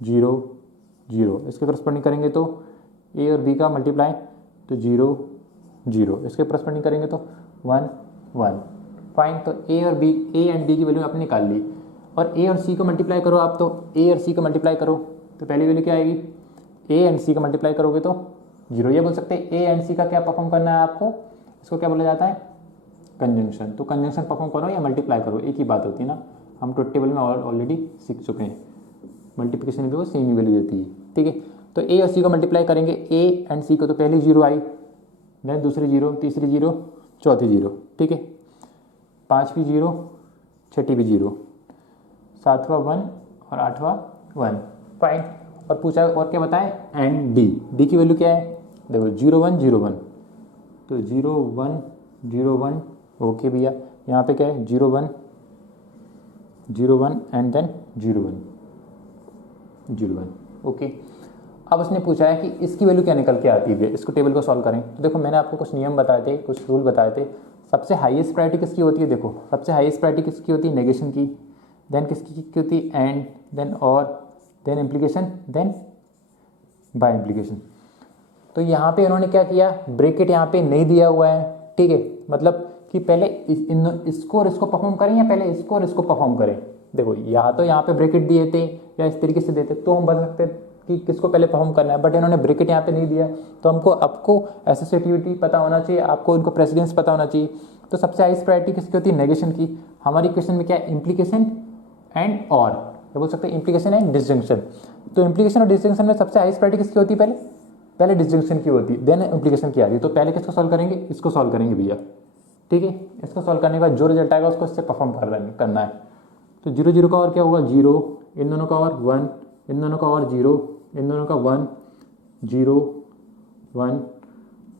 0 0, इसके करस्पॉन्डिंग करेंगे तो ए और बी का मल्टीप्लाई तो 0 0, इसके करस्पॉन्डिंग करेंगे तो 1 1, फाइन। तो ए और बी, ए एंड बी की वैल्यू आपने निकाल ली, और ए और सी को मल्टीप्लाई करो आप, तो ए और सी को मल्टीप्लाई करो तो पहली वैल्यू क्या आएगी, ए एंड सी का मल्टीप्लाई करोगे तो 0, ये बोल सकते हैं ए एंड सी का क्या परफॉर्म करना है आपको, इसको क्या बोला जाता है कंजंक्शन, तो कंजंक्शन परफॉर्म करो या मल्टीप्लाई करो, एक ही बात होती है ना, हम ट्रुथ टेबल में ऑलरेडी सीख चुके हैं, मल्टीप्लिकेशन भी वो सेम ही वैल्यू देती है, ठीक है। तो ए और सी को मल्टीप्लाई करेंगे, ए एंड सी को, तो पहली 0 आई, देन दूसरी 0, तीसरी 0, चौथी 0, ठीक है, पाँचवीं 0, छठी भी 0, सातवां 1 और आठवां 1, फाइन। और पूछा और क्या बताएं, एंड डी, डी की वैल्यू क्या है, देखो 0 1 0 1, तो 0 1 0 1, ओके भैया, यहाँ पे क्या है 0 1 0 1 एंड देन 0 1 0 1, ओके। अब उसने पूछा है कि इसकी वैल्यू क्या निकल के आती है, इसको टेबल को सॉल्व करें, तो देखो मैंने आपको कुछ नियम बताए थे, कुछ रूल बताए थे। सबसे हाईएस्ट प्रायोरिटी किसकी होती है, देखो सबसे हाईएस्ट प्रायोरिटी किसकी होती है, नेगेशन की, देन किसकी होती है, एंड, देन और, then implication, then bi implication. तो यहाँ पे इन्होंने क्या किया, ब्रैकेट यहाँ पे नहीं दिया हुआ है, ठीक है, मतलब कि पहले इसको और इसको परफॉर्म करें या पहले इसको और इसको परफॉर्म करें। देखो या तो यहाँ पे ब्रैकेट दिए थे या इस तरीके से देते तो हम बता सकते कि किसको पहले परफॉर्म करना है, बट इन्होंने ब्रैकेट यहाँ पे नहीं दिया, तो आपको एसोसिएटिविटी पता होना चाहिए, आपको इनको प्रेसिडेंस पता होना चाहिए। तो सबसे हाईएस्ट प्रायोरिटी किसकी होती है, नेगेशन की। हमारी क्वेश्चन में क्या है, इम्प्लीकेशन एंड और, बोल सकते हैं इम्प्लीकेशन एंड डिसजंक्शन। तो इम्प्लीकेशन और डिसजंक्शन में सबसे हाईएस्ट प्रायोरिटी किसकी होती है, पहले डिसजंक्शन की होती है, देन इम्प्लीकेशन की आती है। तो पहले किसको सॉल्व करेंगे, इसको सॉल्व करेंगे भैया, ठीक है। इसको सॉल्व करने के बाद जो रिजल्ट आएगा उसको इससे परफॉर्म करना है। तो 0 0 का और क्या होगा 0, इन दोनों का और 1, इन दोनों का और 0, इन दोनों का 1 0 1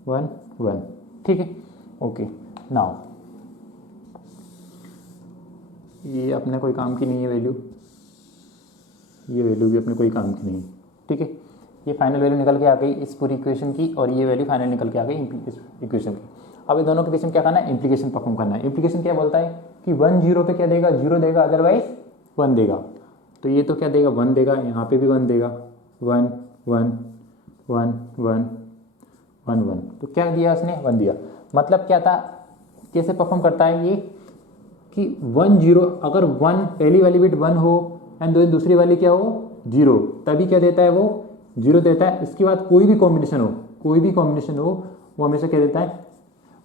1 1, ठीक है, ओके। नाउ ये अपने कोई काम की नहीं है वैल्यू, ये वैल्यू भी अपने कोई काम की नहीं है, ठीक है। ये फाइनल वैल्यू निकल के आ गई इस पूरी इक्वेशन की, और ये वैल्यू फाइनल निकल के आ गई इस इक्वेशन की। अब ये दोनों के बीच में क्या करना है, इम्प्लीकेशन परफॉर्म करना है। इम्प्लीकेशन क्या बोलता है कि 1 0 पे क्या देगा, 0 देगा, अदरवाइज 1 देगा। तो ये तो क्या देगा, 1 देगा, यहाँ पे भी 1 देगा, 1 1 1 1 1 1। तो क्या दिया उसने, 1 दिया। मतलब क्या था, कैसे परफॉर्म करता है ये कि 1 0, अगर 1 पहली वाली बिट 1 हो एंड दूसरी वाली क्या हो 0, तभी क्या देता है वो 0 देता है। इसके बाद कोई भी कॉम्बिनेशन हो, वो हमेशा क्या देता है,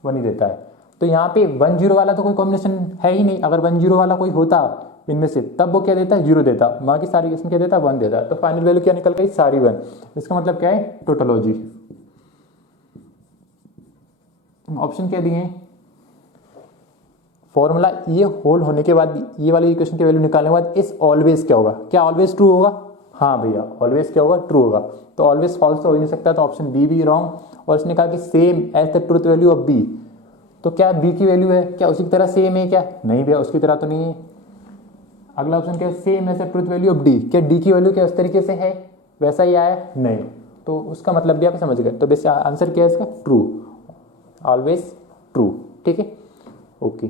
1 ही देता है। तो यहाँ पे 1 0 वाला तो कोई कॉम्बिनेशन है ही नहीं। अगर 1 0 वाला कोई होता इनमें से, तब वो क्या देता है, 0 देता, बाकी सारी इसमें क्या देता है, 1 देता। तो फाइनल वैल्यू क्या निकल गई, सारी 1। इसका मतलब क्या है, टोटोलॉजी। ऑप्शन क्या दिए, फॉर्मूला ये होल होने के बाद, ये वाली इक्वेशन की वैल्यू निकालने के बाद इस ऑलवेज क्या होगा, क्या ऑलवेज ट्रू होगा, हाँ भैया ऑलवेज क्या होगा, ट्रू होगा। तो ऑलवेज फॉल्स तो हो ही नहीं सकता, तो ऑप्शन बी भी रॉन्ग। और इसने कहा कि same as the truth value of B, तो क्या बी की वैल्यू है, क्या उसी की तरह सेम है क्या? नहीं भैया, उसकी तरह तो नहीं है। अगला ऑप्शन क्या है, same as truth value of D, क्या डी की वैल्यू क्या उस तरीके से है, वैसा ही आया? नहीं। तो उसका मतलब भी आप समझ गए। तो बेसिक आंसर क्या है इसका, ट्रू, ऑलवेज ट्रू। ठीक है, ओके।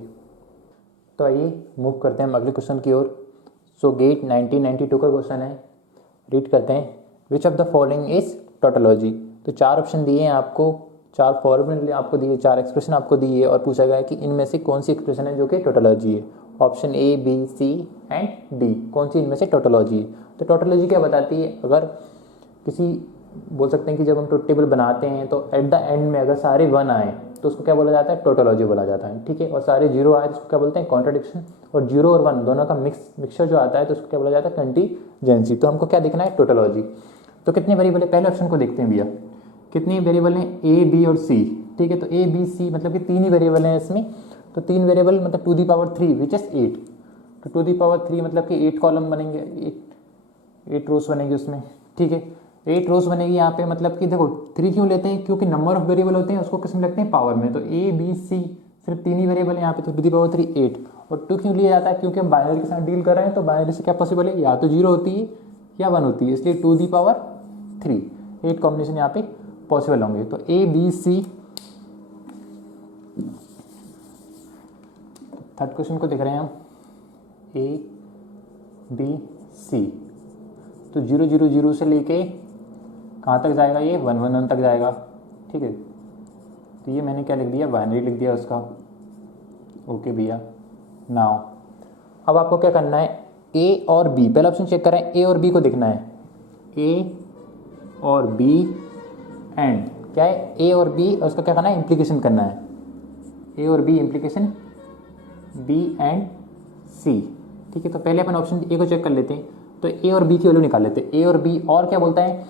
तो आइए मूव करते हैं हम अगले क्वेश्चन की ओर। सो गेट 1992 का क्वेश्चन है, रीड करते हैं। विच of the following is tautology. तो 4 ऑप्शन दिए हैं आपको, 4 फॉर्मूले आपको दिए, 4 एक्सप्रेशन आपको दिए और पूछा गया है कि इनमें से कौन सी एक्सप्रेशन है जो कि टोटोलॉजी है। Option A, B, C and D, कौन सी इनमें से टोटोलॉजी है। तो टोटोलॉजी क्या बताती है, अगर किसी बोल सकते हैं कि जब हम ट्रुथ टेबल बनाते हैं तो एट द एंड में अगर सारे 1 आए तो उसको क्या बोला जाता है, टोटोलॉजी बोला जाता है। ठीक है, और सारे 0 आए तो उसको क्या बोलते हैं, कॉन्ट्रडिक्शन। और 0 और 1 दोनों का मिक्सचर जो आता है तो उसको क्या बोला जाता है, कंटीजेंसी। तो हमको क्या देखना है, टोटोलॉजी। तो कितने वेरिएबल है, पहले ऑप्शन को देखते हैं भैया, कितने वेरिएबल हैं, ए, बी और सी। ठीक है, तो ए, बी, सी मतलब कि 3 ही वेरिएबल हैं इसमें। तो 3 वेरिएबल मतलब two the power 3 which is 8। तो टू दी पावर 3 मतलब कि 8 कॉलम बनेंगे, 8 रोज बनेंगे उसमें। ठीक है, 8 रोज बनेगी यहाँ पे, मतलब कि देखो 3 क्यों लेते हैं, क्योंकि नंबर ऑफ वेरिएबल होते हैं उसको किस में लगते हैं, पावर में। तो ए, बी, सी सिर्फ 3 ही वेरिएबल है यहाँ पे, तो टू दी पावर 3 8। और 2 क्यों लिया जाता है, क्योंकि हम बाइनरी के साथ डील कर रहे हैं। तो बाइनरी से क्या पॉसिबल है, या तो 0 होती है या 1 होती है, इसलिए टू दी पावर 3 8 कॉम्बिनेशन यहाँ पे पॉसिबल होंगे। तो ए, बी, सी। थर्ड क्वेश्चन को देख रहे हैं हम, ए, बी, सी। तो 0 0 0 से लेके कहाँ तक जाएगा, ये 1 1 1 तक जाएगा। ठीक है, तो ये मैंने क्या लिख दिया, बाइनरी लिख दिया उसका। ओके भैया, नाउ अब आपको क्या करना है, ए और बी, पहला ऑप्शन चेक करें, ए और बी को देखना है, ए और बी एंड क्या है, ए और बी, और उसका क्या करना है, इम्प्लीकेशन करना है, ए और बी इम्प्लीकेशन, बी एंड सी। ठीक है, तो पहले अपन ऑप्शन ए को चेक कर लेते हैं। तो ए और बी की वैल्यू निकाल लेते हैं, ए और बी। और क्या बोलता है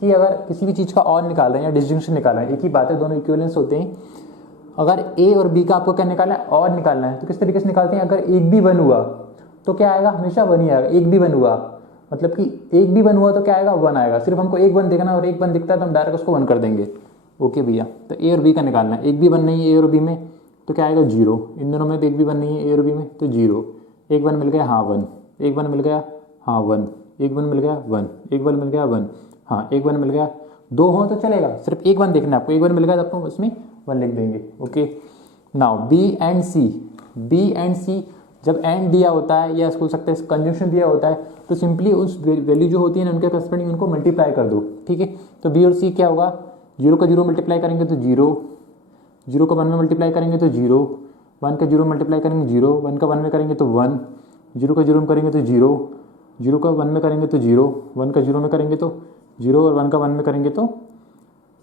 कि अगर किसी भी चीज़ का और निकाल रहे हैं या डिस्टिंक्शन निकाल रहे हैं, एक ही बात है, दोनों इक्विवेलेंस होते हैं। अगर ए और बी का आपको क्या निकालना है, और निकालना है, तो किस तरीके से निकालते हैं, अगर एक भी 1 हुआ तो क्या आएगा, हमेशा 1 ही आएगा। एक भी 1 हुआ मतलब कि एक भी 1 हुआ तो क्या आएगा, 1 आएगा। सिर्फ हमको एक 1 देखना, और एक 1 दिखता है तो हम डायरेक्ट उसको 1 कर देंगे। ओके भैया, तो ए और बी का निकालना है, एक भी 1 नहीं है ए और बी में तो क्या आएगा, 0। इन दोनों में भी एक भी 1 नहीं है ए और बी में, तो 0। एक 1 मिल गया, हाँ 1, एक 1 मिल गया, हाँ 1, एक 1 मिल गया 1, एक 1 मिल गया 1, हाँ एक 1 मिल गया। 2 हो तो चलेगा, सिर्फ एक 1 देखना है आपको, एक 1 मिल गया तो आपको उसमें 1 लिख देंगे। Okay, now B and C. B and C जब एंड दिया होता है या बोल सकते हैं कंजंक्शन दिया होता है, तो सिंपली उस वैल्यू जो होती है ना उनके करस्पॉन्डिंग उनको मल्टीप्लाई कर दो। ठीक है, तो बी और सी क्या होगा, 0 का 0 मल्टीप्लाई करेंगे तो 0, 0 का 1 में मल्टीप्लाई करेंगे तो 0, 1 का 0 मल्टीप्लाई करेंगे 0, 1 का 1 में करेंगे तो 1, 0 का 0 में करेंगे तो 0, 0 का 1 में करेंगे तो 0, 1 का 0 में करेंगे तो 0, और 1 का 1 में करेंगे तो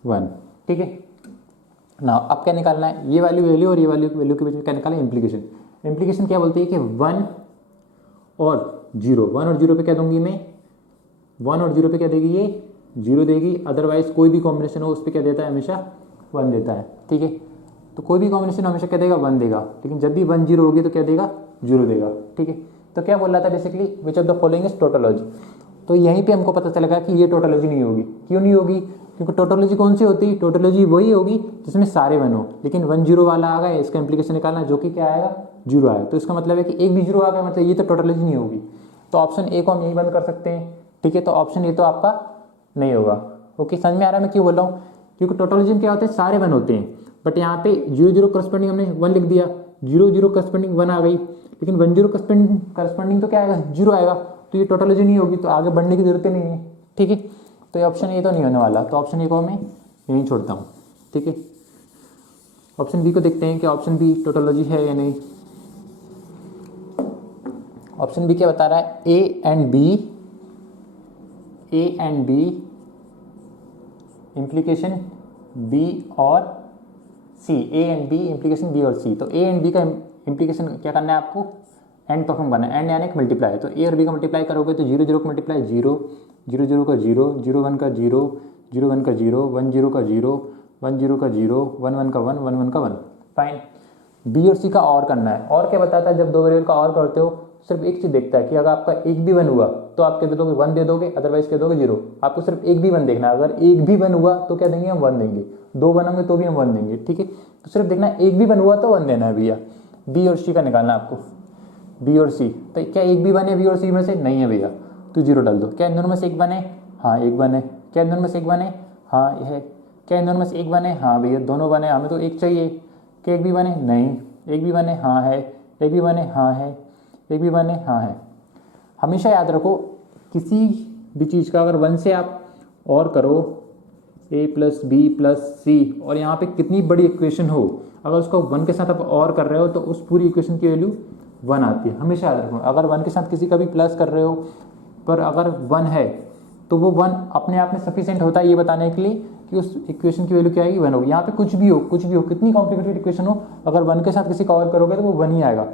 1। ठीक है, ना अब क्या निकालना है, ये वाली वैल्यू और ये वाली वैल्यू के बीच में क्या निकालना है, इम्प्लीकेशन। इम्प्लीकेशन क्या बोलती है कि 1 और 0, 1 और 0 पे क्या दूंगी मैं, 1 और 0 पे क्या देगी ये, 0 देगी। अदरवाइज कोई भी कॉम्बिनेशन हो उस पर क्या देता है, हमेशा 1 देता है। ठीक है, तो कोई भी कॉम्बिनेशन हमेशा क्या देगा, 1 देगा। लेकिन जब भी 1 0 होगी तो क्या देगा, 0 देगा। ठीक है, तो क्या बोल रहा था basically, which of the following is tautology. तो यहीं पे हमको पता चलेगा कि ये टोटोलॉजी नहीं होगी। क्यों नहीं होगी, क्योंकि टोटोलॉजी कौन सी होती है, टोटोलॉजी वही होगी जिसमें सारे 1 हो। लेकिन 1 0 वाला आ गया, इसका इम्प्लीकेशन निकालना जो कि क्या आएगा, 0 आएगा। तो इसका मतलब है कि एक भी 0 आ गया, मतलब ये तो टोटोलॉजी नहीं होगी। तो ऑप्शन ए को हम यही बंद कर सकते हैं। ठीक है, तो ऑप्शन ए तो आपका नहीं होगा। ओके, समझ में आ रहा है मैं क्यों बोल रहा हूँ, क्योंकि टोटोलॉजी में क्या होता है, सारे 1 होते हैं। बट यहाँ पे 0 0 करस्पॉन्डिंग हमने 1 लिख दिया, 0 0 करस्पॉन्डिंग 1 आ गई, लेकिन 1 0 करस्पॉन्डिंग तो क्या आएगा, 0 आएगा। तो ये टोटोलॉजी नहीं होगी, तो आगे बढ़ने की जरूरत ही नहीं है। ठीक है, तो ये ऑप्शन ए तो नहीं होने वाला, तो ऑप्शन ए को मैं यहीं छोड़ता हूँ। ठीक है, ऑप्शन बी को देखते हैं कि ऑप्शन बी टोटोलॉजी है या नहीं। ऑप्शन बी क्या बता रहा है, A and B implication B और C, A and B implication B और सी। तो ए एंड बी का इम्प्लीकेशन क्या करना है आपको, एंड परफॉर्म करना है। एंड यानी मल्टीप्लाई, तो ए और बी का मल्टीप्लाई करोगे तो 0 0 का मल्टीप्लाई 0, 0 0 का 0, 0 1 का 0, 0 1 का 0, 1 0 का 0, 1 0 का 0, 1 1 का 1, 1 1 का 1। फाइन, बी और सी का और करना है। और क्या बताता है, जब दो वेरिएबल का और करते हो सिर्फ एक चीज़ देखता है कि अगर आपका एक भी 1 हुआ तो आप क्या दे दोगे, 1 दे दोगे, अदरवाइज क्या दोगे 0। आपको सिर्फ एक भी 1 देखना है, अगर एक भी 1 हुआ तो क्या देंगे हम 1 देंगे। 2 1 होंगे तो भी हम 1 देंगे, ठीक है। तो सिर्फ देखना एक भी 1 हुआ तो 1 देना है भैया। बी और सी का निकालना है आपको, बी और सी। तो क्या एक भी 1 है बी और सी में से? नहीं है भैया, तो 0 डाल दो। क्या इन दोनों में से एक 1 है? हाँ एक 1 है। क्या इन दोनों में से एक 1 है? हाँ ये है। क्या इन दोनों में से एक 1 है? हाँ भैया दोनों 1 है, हमें तो एक चाहिए। क्या एक भी 1 है? नहीं। एक भी 1 है? हाँ है। एक भी 1 है? हाँ है। एक भी 1 है? हाँ है। हमेशा याद रखो किसी भी चीज़ का अगर 1 से आप और करो a + b + c और यहाँ पे कितनी बड़ी इक्वेशन हो, अगर उसको 1 के साथ आप और कर रहे हो तो उस पूरी इक्वेशन की वैल्यू 1 आती है। हमेशा याद रखो अगर 1 के साथ किसी का भी प्लस कर रहे हो पर अगर 1 है तो वो 1 अपने आप में सफिशिएंट होता है ये बताने के लिए कि उस इक्वेशन की वैल्यू क्या आएगी? 1 होगी। यहाँ पे कुछ भी हो कितनी कॉम्प्लिकेटेड इक्वेशन हो, अगर 1 के साथ किसी का और करोगे तो वो 1 ही आएगा।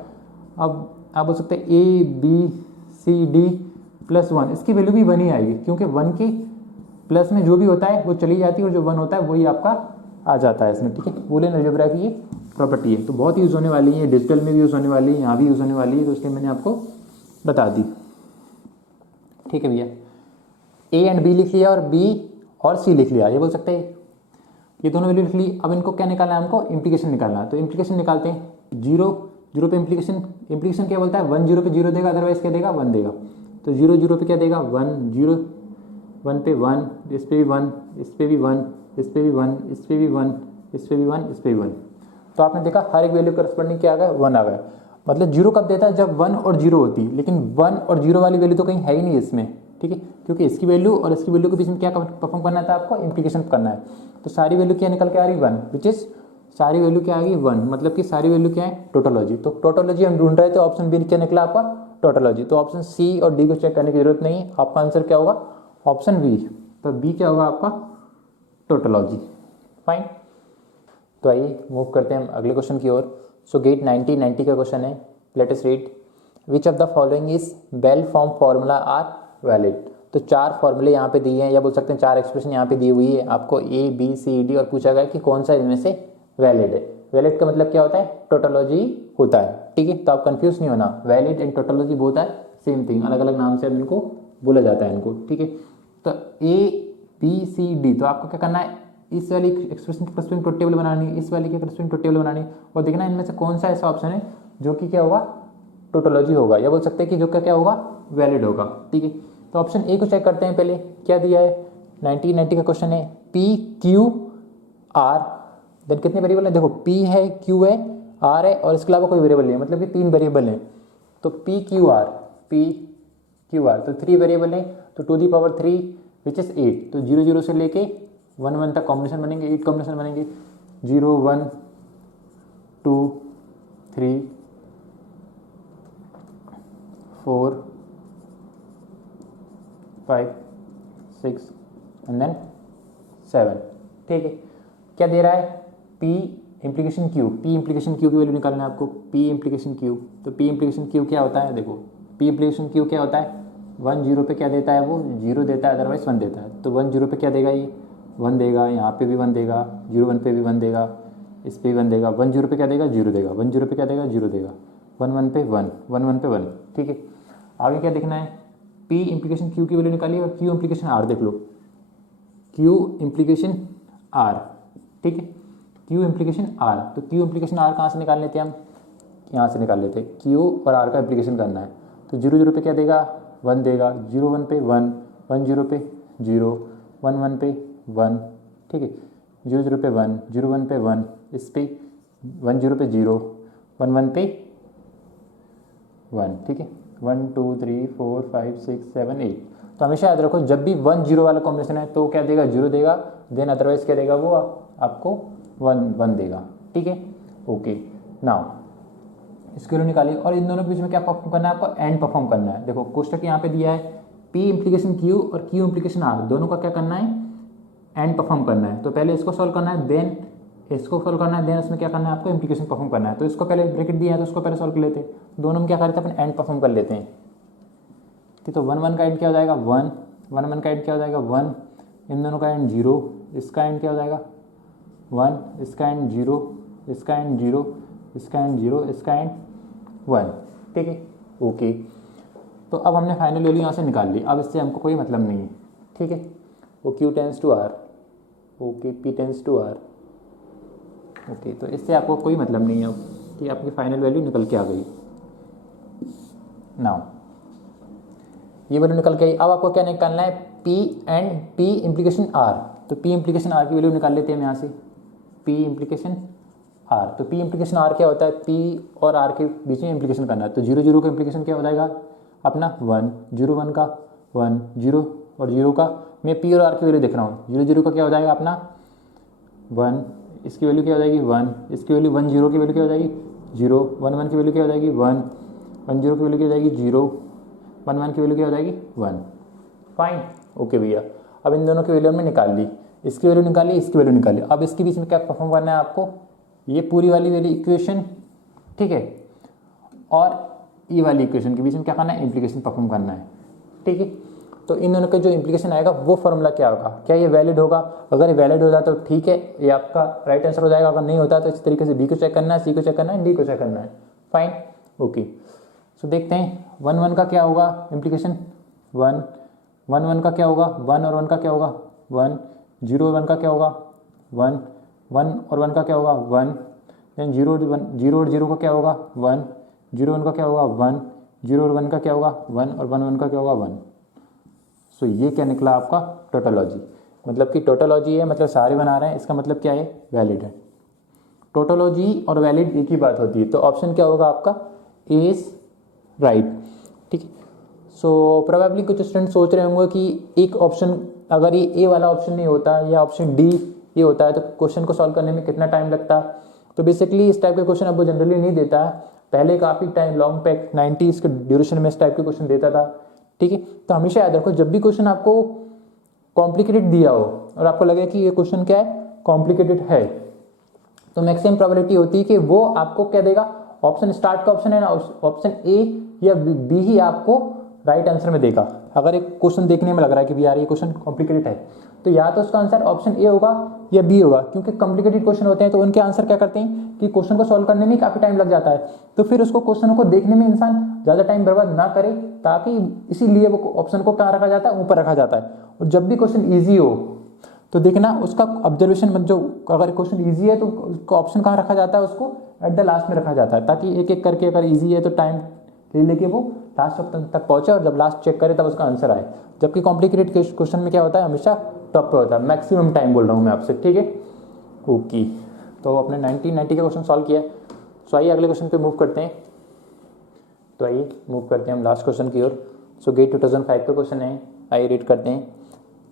अब आप बोल सकते हैं a b c d + 1, इसकी वैल्यू भी 1 ही आएगी क्योंकि 1 की प्लस में जो भी होता है वो चली जाती है और जो 1 होता है वही आपका आ जाता है इसमें, ठीक है। बूलियन अलजेब्रा की ये प्रॉपर्टी है, तो बहुत यूज़ होने वाली है, डिजिटल में भी यूज़ होने वाली है, यहाँ भी यूज़ होने वाली है, तो इसलिए मैंने आपको बता दी, ठीक है भैया। ए एंड बी लिख लिया और बी और सी लिख लिया, ये बोल सकते हैं ये दोनों वैल्यू लिख ली। अब इनको क्या निकालना है? हमको इम्प्लीकेशन निकालना है। तो इम्प्लीकेशन निकालते हैं। 0 पे इम्प्लीकेशन क्या बोलता है? 1 0 पे 0 देगा, अदरवाइज क्या देगा? 1 देगा। तो 0 0 पे क्या देगा? 1 0 1 पे 1, इस पे भी 1, इस पे भी 1, इस पे भी 1, इस पे भी 1, इस पे भी 1, इस पे भी 1। तो आपने देखा हर एक वैल्यू करस्पॉन्डिंग क्या आ गया? 1 आ गया। मतलब 0 कब देता है? जब 1 और 0 होती है, लेकिन 1 और 0 वाली वैल्यू तो कहीं है ही नहीं इसमें, ठीक है, क्योंकि इसकी वैल्यू और इसकी वैल्यू के बीच में क्या परफॉर्म करना था आपको? इम्प्लीकेशन करना है। तो सारी वैल्यू क्या निकल के आ रही? 1, विच इज सारी वैल्यू क्या आ गई? 1, मतलब कि सारी वैल्यू क्या है? टोटोलॉजी। तो टोटोलॉजी हम ढूंढ रहे थे, ऑप्शन बी क्या निकला आपका? टोटोलॉजी। तो ऑप्शन सी और डी को चेक करने की जरूरत नहीं है, आपका आंसर क्या होगा? Option B. तो बी क्या होगा आपका? टोटोलॉजी। फाइन। तो आइए मूव करते हैं हम अगले क्वेश्चन की ओर। सो गेट 90 का क्वेश्चन है, let us read. Which of the following is well form formula are valid. तो 4 फॉर्मूले यहाँ पे दिए हैं, या बोल सकते हैं 4 एक्सप्रेशन यहाँ पे दी हुई है आपको, ए बी सी डी, और पूछा गया कि कौन सा इनमें से वैलिड है। वैलिड का मतलब क्या होता है? टोटोलॉजी होता है, ठीक है। तो आप कंफ्यूज नहीं होना, valid and tautology both are same thing, अलग अलग नाम से इनको बोला जाता है इनको, ठीक है। तो ए बी सी डी, तो आपको क्या करना है? इस वाली एक्सप्रेशन की करस्पॉन्डिंग ट्रुथ टेबल बनानी है, इस वाली की करस्पॉन्डिंग ट्रुथ टेबल बनानी है, और देखना इनमें से कौन सा ऐसा ऑप्शन है जो कि क्या होगा? टोटोलॉजी होगा, या बोल सकते हैं कि जो क्या होगा? वैलिड होगा, ठीक है। तो ऑप्शन ए को चेक करते हैं पहले, क्या दिया है? 90 का क्वेश्चन है, पी क्यू आर, देन कितने वेरिएबल है? देखो पी है, क्यू है, आर है, और इसके अलावा कोई वेरिएबल नहीं है, मतलब कि 3 वेरिएबल हैं। तो पी क्यू आर, तो 3 वेरिएबल है, तो 2 ^ 3 विच इज 8। तो 0 0 से लेके 1 1 तक कॉम्बिनेशन बनेंगे, 8 कॉम्बिनेशन बनेंगे, 0 1 2 3 4 5 6 एंड देन 7, ठीक है। क्या दे रहा है? P implication Q, P implication Q की वैल्यू निकालना है आपको, P इम्प्लीकेशन Q। तो P इम्प्लीकेशन Q क्या होता है? देखो P इम्प्लीकेशन Q क्या होता है? 1 0 पे क्या देता है? वो 0 देता है, अदरवाइज 1 देता है। तो 1 0 पे क्या देगा? ये 1 देगा, यहाँ पे भी 1 देगा, 0 1 पे भी 1 देगा, इस पे भी 1 देगा। 1 0 पे क्या देगा? 0 देगा। 1 0 पे क्या देगा? 0 देगा। 1 1 पे 1, 1 1 पे 1, ठीक है। आगे क्या देखना है? P इम्प्लीकेशन Q की वैल्यू निकालिए और Q इम्प्लीकेशन R देख लो, Q इम्प्लीकेशन R, ठीक है। Q इम्प्लीकेशन R, तो Q इम्प्लीकेशन R कहाँ से निकाल लेते हैं हम? यहाँ से निकाल लेते हैं। Q और R का इम्प्लीकेशन करना है, तो 0 0 पे क्या देगा? 1 देगा, 0 1 पे 1, 1 0 पे 0, 1 1 पे 1, ठीक है। 0 0 पे 1, 0 1 पे 1, इस पे 1 0 पे 0, 1 1 पे 1, ठीक है। 1 2 3 4 5 6 7 8। तो हमेशा याद रखो जब भी 1 0 वाला कॉम्बिनेशन है तो क्या देगा? 0 देगा, देन अदरवाइज क्या देगा? वो आपको 1 1 देगा, ठीक है। ओके, नाउ इसके लिए निकालिए, और इन दोनों के बीच में क्या परफॉर्म करना है आपको? एंड परफॉर्म करना है। देखो कोष्टक यहाँ पे दिया है, P इम्प्लीकेशन Q और Q इम्प्लीकेशन R, दोनों का क्या करना है? एंड परफॉर्म करना है। तो पहले इसको सॉल्व करना है, देन इसको सॉल्व करना है, देन इसमें क्या करना है आपको? इम्प्लीकेशन परफॉर्म करना है। तो इसको पहले ब्रैकेट दिया है तो उसको पहले सॉल्व कर लेते हैं, दोनों में क्या करते हैं? अपन एंड परफॉर्म कर लेते हैं, ठीक। तो 1 1 का एंड क्या हो जाएगा? 1 1 1 का एंड क्या हो जाएगा? 1, इन दोनों का एंड 0, इसका एंड क्या हो जाएगा? 1, इसका एंड 0, इसका एंड 0, इसका एंड 0, इसका एंड 1, ठीक है। ओके, तो अब हमने फाइनल वैल्यू यहाँ से निकाल ली, अब इससे हमको कोई मतलब नहीं है, ठीक है। वो Q tends to R, okay, P tends to R। Okay, तो इससे आपको कोई मतलब नहीं है कि आपकी फाइनल वैल्यू निकल के आ गई। नाउ ये वैल्यू निकल के आई। अब आपको क्या निकालना है, P and P implication R। तो P इम्प्लीकेशन R की वैल्यू निकाल लेते हैं हम यहाँ से, P इम्प्लीकेशन R। तो P इम्प्लीकेशन R क्या होता है, P और R के बीच में इम्प्लीकेशन करना है। तो 0 0 का इम्प्लीकेशन क्या हो जाएगा अपना 1, 0 1 का 1, 0 और 0 का, मैं P और R की वैल्यू देख रहा हूँ। 0 0 का क्या हो जाएगा अपना 1, इसकी वैल्यू क्या हो जाएगी 1, इसकी वैल्यू 1 0 की वैल्यू क्या हो जाएगी 0, 1 1 की वैल्यू क्या हो जाएगी 1, 1 0 की वैल्यू क्या हो जाएगी 0, 1 1 की वैल्यू क्या हो जाएगी 1। फाइन, ओके भैया। अब इन दोनों की वैल्यू हमने निकाल ली, इसकी वैल्यू निकाली, इसकी वैल्यू निकाली। अब इसके बीच में क्या परफॉर्म करना है आपको, ये पूरी वाली इक्वेशन, ठीक है, और ये वाली इक्वेशन के बीच में क्या करना है, इम्प्लीकेशन परफॉर्म करना है, ठीक है। तो इन दोनों का जो इम्प्लीकेशन आएगा वो फॉर्मूला क्या होगा, क्या ये वैलिड होगा। अगर ये वैलिड हो जाता तो ठीक है, ये आपका राइट आंसर हो जाएगा। अगर नहीं होता तो इस तरीके से बी को चेक करना है, सी को चेक करना है, डी को चेक करना है। Fine, okay. सो देखते हैं 1 1 का क्या होगा इम्प्लीकेशन, 1 1 1 का क्या होगा, 1 और 1 का क्या होगा 1, 0 और 1 का क्या होगा 1, 1 और 1 का क्या होगा 1, देन 0 और 0 का क्या होगा 1, 0 1 का क्या होगा 1, 0 और 1 का क्या होगा 1 और 1 1 का क्या होगा 1। सो ये क्या निकला आपका टोटोलॉजी, मतलब कि टोटोलॉजी है, मतलब सारे बना रहे हैं, इसका मतलब क्या है, वैलिड है। टोटोलॉजी और वैलिड एक ही बात होती है। तो ऑप्शन क्या होगा आपका, ए इज राइट, ठीक है। सो प्रोबेबली कुछ स्टूडेंट सोच रहे होंगे कि एक ऑप्शन, अगर ये ए वाला ऑप्शन नहीं होता या ऑप्शन डी ये होता है तो क्वेश्चन को सॉल्व करने में कितना टाइम लगता। तो बेसिकली इस टाइप के क्वेश्चन अब वो जनरली नहीं देता है, पहले काफ़ी टाइम लॉन्ग पैक 90s के ड्यूरेशन में इस टाइप के क्वेश्चन देता था, ठीक है। तो हमेशा याद रखो, जब भी क्वेश्चन आपको कॉम्प्लिकेटेड दिया हो और आपको लगे कि ये क्वेश्चन क्या है, कॉम्प्लिकेटेड है, तो मैक्सिमम प्रोबेबिलिटी होती है कि वो आपको क्या देगा, ऑप्शन स्टार्ट का ऑप्शन है ना, ऑप्शन ए या बी ही आपको राइट आंसर में देगा। अगर एक क्वेश्चन देखने में लग रहा है कि भी यार ये क्वेश्चन कॉम्प्लिकेटेड है, तो या तो उसका आंसर ऑप्शन ए होगा या बी होगा, क्योंकि कॉम्प्लिकेटेड क्वेश्चन होते हैं तो उनके आंसर क्या करते हैं कि क्वेश्चन को सॉल्व करने में काफ़ी टाइम लग जाता है। तो फिर उसको क्वेश्चन को देखने में इंसान ज़्यादा टाइम बर्बाद ना करे, ताकि इसीलिए वो ऑप्शन को कहाँ रखा जाता है, ऊपर रखा जाता है। और जब भी क्वेश्चन ईजी हो तो देखना उसका ऑब्जर्वेशन, मतलब जो अगर क्वेश्चन ईजी है तो उसको ऑप्शन कहाँ रखा जाता है, उसको एट द लास्ट में रखा जाता है, ताकि एक एक करके, अगर ईजी है तो टाइम ले लेके वो लास्ट तक पहुंचे और जब लास्ट चेक करे तब उसका आंसर आए। जबकि कॉम्प्लिकेटेड क्वेश्चन में क्या होता है, हमेशा टॉप पे होता है। मैक्सिमम टाइम बोल रहा हूँ मैं आपसे, ठीक है, ओके। तो अपने 1990 का क्वेश्चन सॉल्व किया। सो आइए अगले क्वेश्चन पे मूव करते हैं। तो आइए मूव करते हैं हम लास्ट क्वेश्चन की ओर। सो गेट 2005 का क्वेश्चन है, आइए रीड करते हैं।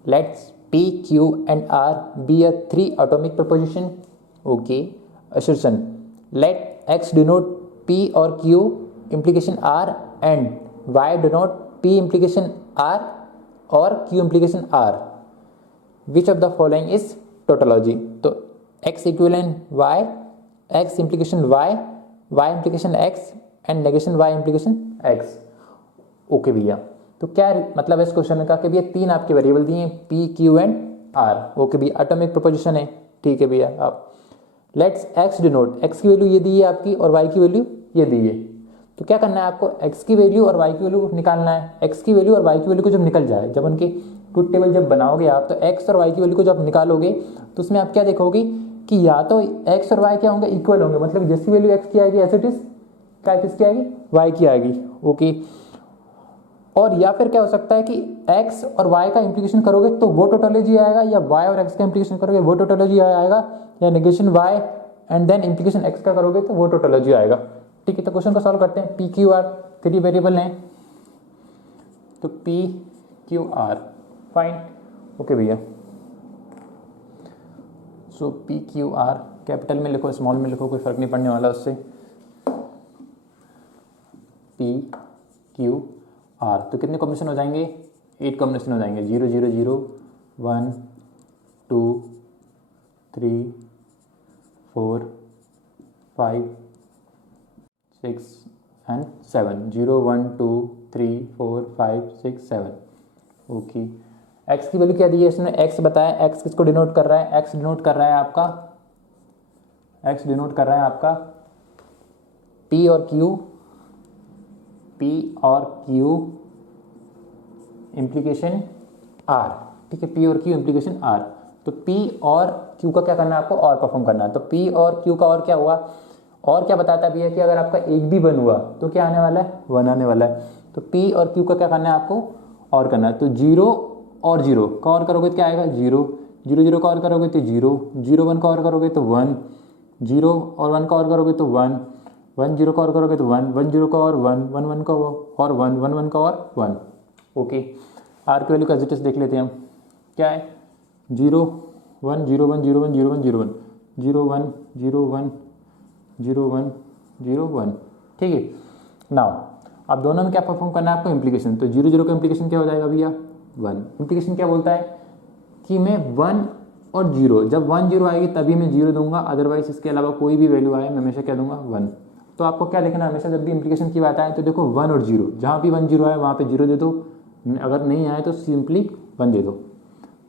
Let's P, Q and R be a 3 atomic proposition. Okay. Assertion. Let X denote P or Q implication R and Y denote P implication R or Q implication R. Which of the following is tautology? तो X equivalent Y, X implication Y, Y implication X and negation Y implication X. Okay भैया, तो क्या मतलब है इस question का कि भैया तीन आपके वेरिएबल दिए हैं P, Q and R। Okay भैया, एटॉमिक प्रोपोजिशन है, ठीक है भैया। आप लेट्स X डिनोट, X की वैल्यू ये दी है आपकी और Y की वैल्यू ये दी है। तो क्या करना है आपको, X की वैल्यू और Y की वैल्यू निकालना है। X की वैल्यू और Y की वैल्यू को जब निकल जाए, जब उनकी ट्रूथ टेबल जब बनाओगे आप, तो X और Y की वैल्यू को जब निकालोगे तो उसमें आप क्या देखोगे कि या तो X और Y क्या होंगे, इक्वल होंगे, मतलब जैसी वैल्यू X की आएगी एज इट इज क्या किसकी आएगी, Y की आएगी। ओके, और या फिर क्या हो सकता है कि x और y का इंप्लीकेशन करोगे तो वो टोटोलॉजी आएगा, या y और x का इंप्लीकेशन करोगे वो टोटोलॉजी आएगा, या negation y and then implication x का करोगे तो वो टोटोलॉजी आएगा, ठीक है। तो क्वेश्चन को सॉल्व करते हैं। p q r 3 वेरिएबल हैं, तो p q r fine, okay भैया। सो p q r कैपिटल में लिखो, स्मॉल में लिखो, कोई फर्क नहीं पड़ने वाला उससे। p q R, तो कितने कॉम्बिनेशन हो जाएंगे, 8 कॉम्बिनेशन हो जाएंगे, 0 0 0 1 2 3 4 5 6 एंड 7, 0 1 2 3 4 5 6 7। ओके, x की वैल्यू क्या दी है इसने, x बताया, x किसको डिनोट कर रहा है, x डिनोट कर रहा है आपका, x डिनोट कर रहा है आपका p और q, P और Q इम्प्लीकेशन R, ठीक है, P और Q इम्प्लीकेशन R। तो P और Q का क्या करना है आपको, और परफॉर्म करना है। तो P और Q का और क्या हुआ, और क्या बताता भी है कि अगर आपका एक भी 1 हुआ तो क्या आने वाला है, 1 आने वाला है। तो P और Q का क्या करना है आपको, और करना है। तो 0 और 0 का और करोगे तो क्या आएगा 0, 0 0 का और करोगे तो 0, 0 1 का और करोगे तो 1, 0 और 1 का और करोगे तो 1, 1 0 का और करोगे तो 1, 1 0 का और 1, 1 1 का और 1, 1 1 का और 1। ओके, आर की वैल्यू का एग्जिस्टेंस देख लेते हैं हम, क्या है 0 1 0 1 0 1 0 1 0 1 0 1 0 1 0 1 0 1। ठीक है, नाउ अब दोनों में क्या परफॉर्म करना है आपको, इम्प्लीकेशन। तो 0 0 का इम्प्लीकेशन क्या हो जाएगा भैया 1। इम्प्लीकेशन क्या बोलता है कि मैं 1 और 0, जब 1 0 आएगी तभी मैं 0 दूंगा, अदरवाइज इसके अलावा कोई भी वैल्यू आए मैं हमेशा क्या दूंगा 1। तो आपको क्या देखना है हमेशा, जब भी इम्प्लीकेशन की बात आए तो देखो 1 और 0, जहाँ भी 1 0 आए वहाँ पे 0 दे दो, अगर नहीं आए तो सिंपली 1 दे दो।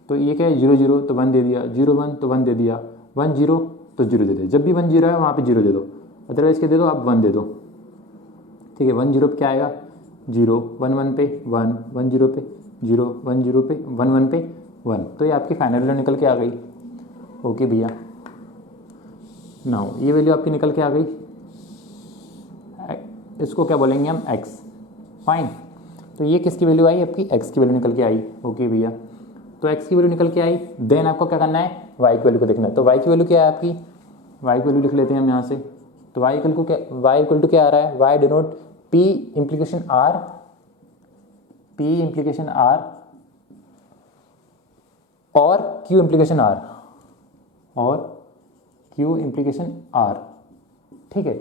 तो ये क्या है 0 0 तो 1 दे दिया, 0 1 तो 1 दे दिया, 1 0 तो 0 दे दो। जब भी 1 0 है वहाँ पे 0 दे दो, अदरवाइज क्या दे दो आप 1 दे दो। ठीक है, 1 0 पे क्या आएगा 0, 1 1 पे 1, 1 0 पे 0, 1 0 पे 1 1 पे 1। तो ये आपकी फाइनल वैल्यू निकल के आ गई। ओके भैया, नाउ ये वैल्यू आपकी निकल के आ गई, इसको क्या बोलेंगे हम x। फाइन, तो ये किसकी वैल्यू आई आपकी, x की वैल्यू निकल के आई। ओके भैया, तो x की वैल्यू निकल के आई, देन आपको क्या करना है y की वैल्यू को देखना है। तो y की वैल्यू क्या है आपकी, y की वैल्यू लिख लेते हैं हम यहाँ से। तो y इक्वल टू क्या आ रहा है, y denote p implication r, p implication r और q इम्प्लीकेशन r, और q इम्प्लीकेशन r। ठीक है,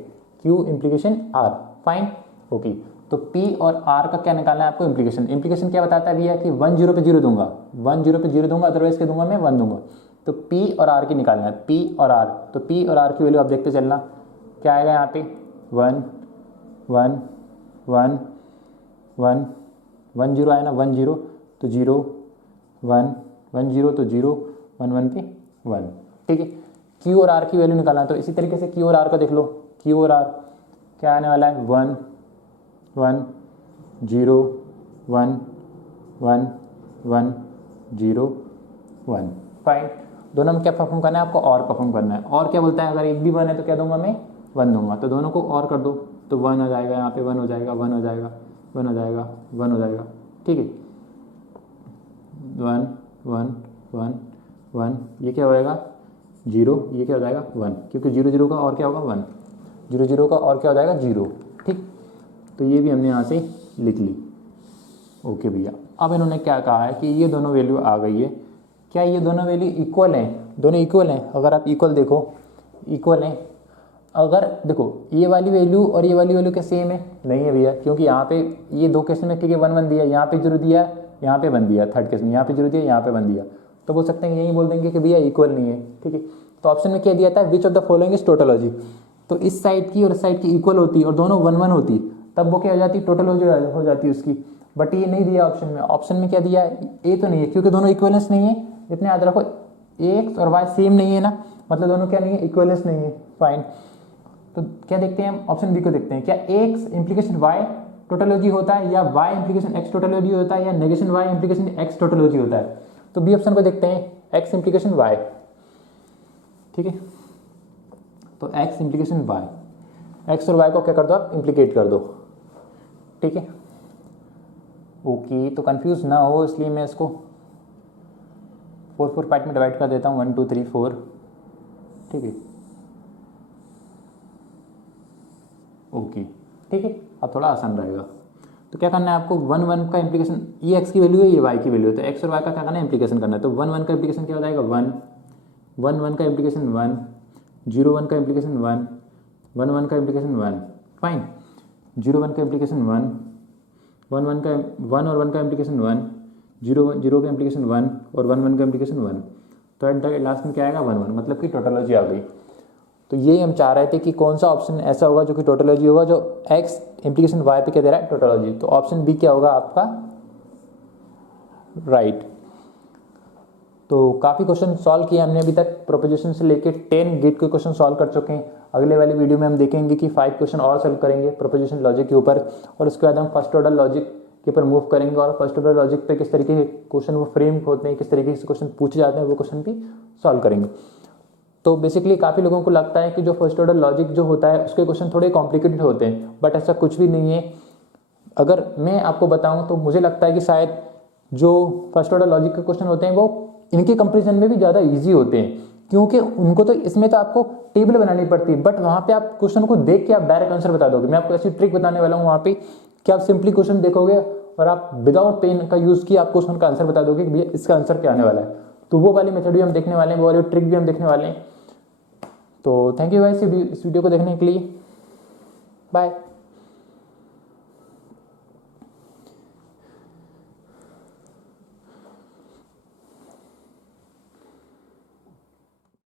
q implication r। Fine, okay. तो p और r का क्या निकालना है आपको, इम्प्लीकेशन। इम्प्लीकेशन क्या बताता है भैया कि 1 0 पे 0 दूंगा, 1 0 पे 0 दूंगा, अदरवाइज क्या दूंगा मैं 1 दूंगा। तो p और r की निकालना है, p और r। तो p और r की वैल्यू आप देखते चलना, क्या आएगा यहाँ पे 1 1 1 1 1 0 आया ना, 1 0 तो 0 1 1 0 तो 0 1 1 पे 1। ठीक है, q और r की वैल्यू निकालना है। तो इसी तरीके से q और r का देख लो, q और r क्या आने वाला है 1 1 0 1 1 1 0 1। फाइन, दोनों में क्या परफॉर्म करना है आपको, और परफॉर्म करना है। और क्या बोलता है, अगर एक भी 1 है तो क्या दूंगा मैं 1 दूंगा। तो दोनों को और कर दो, तो 1 हो जाएगा, यहाँ पे 1 हो जाएगा, 1 हो जाएगा, 1 हो जाएगा, 1 हो जाएगा। ठीक है, 1 1 1 1, ये क्या हो जाएगा 0, ये क्या हो जाएगा 1, क्योंकि 0 0 का और क्या होगा 1, 0 0 का और क्या हो जाएगा 0। ठीक, तो ये भी हमने यहाँ से लिख ली। ओके भैया, अब इन्होंने क्या कहा है कि ये दोनों वैल्यू आ गई है, क्या ये दोनों वैल्यू इक्वल हैं, दोनों इक्वल हैं। अगर आप इक्वल देखो, इक्वल हैं। अगर देखो ये वाली वैल्यू और ये वाली वैल्यू क्या सेम है, नहीं है भैया, क्योंकि यहाँ पे ये दो केस में क्योंकि 1 1 दिया, यहाँ पे 0 दिया, यहाँ पे 1 दिया, थर्ड केस में यहाँ पे 0 दिया, यहाँ पे 1 दिया, तो बोल सकते हैं यही बोल देंगे कि भैया इक्वल नहीं है। ठीक है, तो ऑप्शन में क्या दिया था, विच of the following is tautology. तो इस साइड की और इस साइड की इक्वल होती और दोनों 1 1 होती, तब वो क्या हो जाती, टोटोलॉजी हो जाती उसकी। बट ये नहीं दिया ऑप्शन में। ऑप्शन में क्या दिया है, ए तो नहीं है, क्योंकि दोनों इक्वलेंस नहीं है। इतने याद रखो, एक्स और वाई सेम नहीं है ना, मतलब दोनों क्या नहीं है, इक्वलेंस नहीं है। फाइन, तो क्या देखते हैं हम, ऑप्शन बी को देखते हैं, क्या एक्स इम्प्लीकेशन वाई टोटोलॉजी होता है, या वाई इम्प्लीकेशन एक्स टोटोलॉजी होता है, या negation Y implication X tautology होता है। तो बी ऑप्शन को देखते हैं, एक्स इम्प्लीकेशन वाई। ठीक है, तो एक्स इम्प्लीकेशन वाई, एक्स और वाई को क्या कर दो आप, इम्प्लीकेट कर दो। ठीक है, ओके, तो कंफ्यूज ना हो इसलिए मैं इसको 4 4 पार्ट में डिवाइड कर देता हूँ, 1 2 3 4। ठीक है, ओके, ठीक है, अब थोड़ा आसान रहेगा। तो क्या करना है आपको, 1 1 का इम्प्लीकेशन, ये एक्स की वैल्यू है, ये वाई की वैल्यू है, तो एक्स और वाई का क्या करना है, इम्प्लीकेशन करना है। तो 1 1 का इम्प्लीकेशन क्या हो जाएगा 1 1 1 का इम्प्लीकेशन 1, 0 1 का इम्प्लीकेशन 1 1 1 का इम्प्लीकेशन 1। फाइन, 0 1 का इम्प्लीकेशन 1 1 1 का 1 और 1 का इम्प्लीकेशन 1, 0 0 का इम्प्लीकेशन 1 और 1 1 का इम्प्लीकेशन 1। तो एट द लास्ट में क्या आएगा 1 1, मतलब कि टोटोलॉजी आ गई। तो ये हम चाह रहे थे कि कौन सा ऑप्शन ऐसा होगा जो कि टोटोलॉजी होगा, जो एक्स इम्प्लीकेशन वाई पे क्या दे रहा है, टोटोलॉजी। तो ऑप्शन बी क्या होगा आपका, राइट। तो काफ़ी क्वेश्चन सॉल्व किए हमने अभी तक, प्रोपोजिशन से लेके 10 गेट के क्वेश्चन सॉल्व कर चुके हैं। अगले वाली वीडियो में हम देखेंगे कि 5 क्वेश्चन और सॉल्व करेंगे प्रोपोजिशन लॉजिक के ऊपर, और उसके बाद हम फर्स्ट ऑर्डर लॉजिक के ऊपर मूव करेंगे और फर्स्ट ऑर्डर लॉजिक पे किस तरीके के क्वेश्चन वो फ्रेम होते हैं, किस तरीके से क्वेश्चन पूछे जाते हैं, वो क्वेश्चन भी सॉल्व करेंगे। तो बेसिकली काफ़ी लोगों को लगता है कि जो फर्स्ट ऑर्डर लॉजिक जो होता है उसके क्वेश्चन थोड़े कॉम्प्लिकेटेड होते हैं, बट ऐसा कुछ भी नहीं है। अगर मैं आपको बताऊं तो मुझे लगता है कि शायद जो फर्स्ट ऑर्डर लॉजिक के क्वेश्चन होते हैं वो इनके कंपेरिजन में भी ज़्यादा ईजी होते हैं, क्योंकि उनको तो इसमें तो आपको टेबल बनानी पड़ती है, बट वहाँ पे आप क्वेश्चन को देख के आप डायरेक्ट आंसर बता दोगे। मैं आपको ऐसी ट्रिक बताने वाला हूँ वहाँ पे कि आप सिंपली क्वेश्चन देखोगे और आप विदाउट पेन का यूज़ किए आप क्वेश्चन का आंसर बता दोगे कि भैया इसका आंसर क्या आने वाला है। तो वो वाली मेथड भी हम देखने वाले हैं, वो वाली ट्रिक भी हम देखने वाले हैं। तो थैंक यू गाइस इस वीडियो को देखने के लिए, बाय।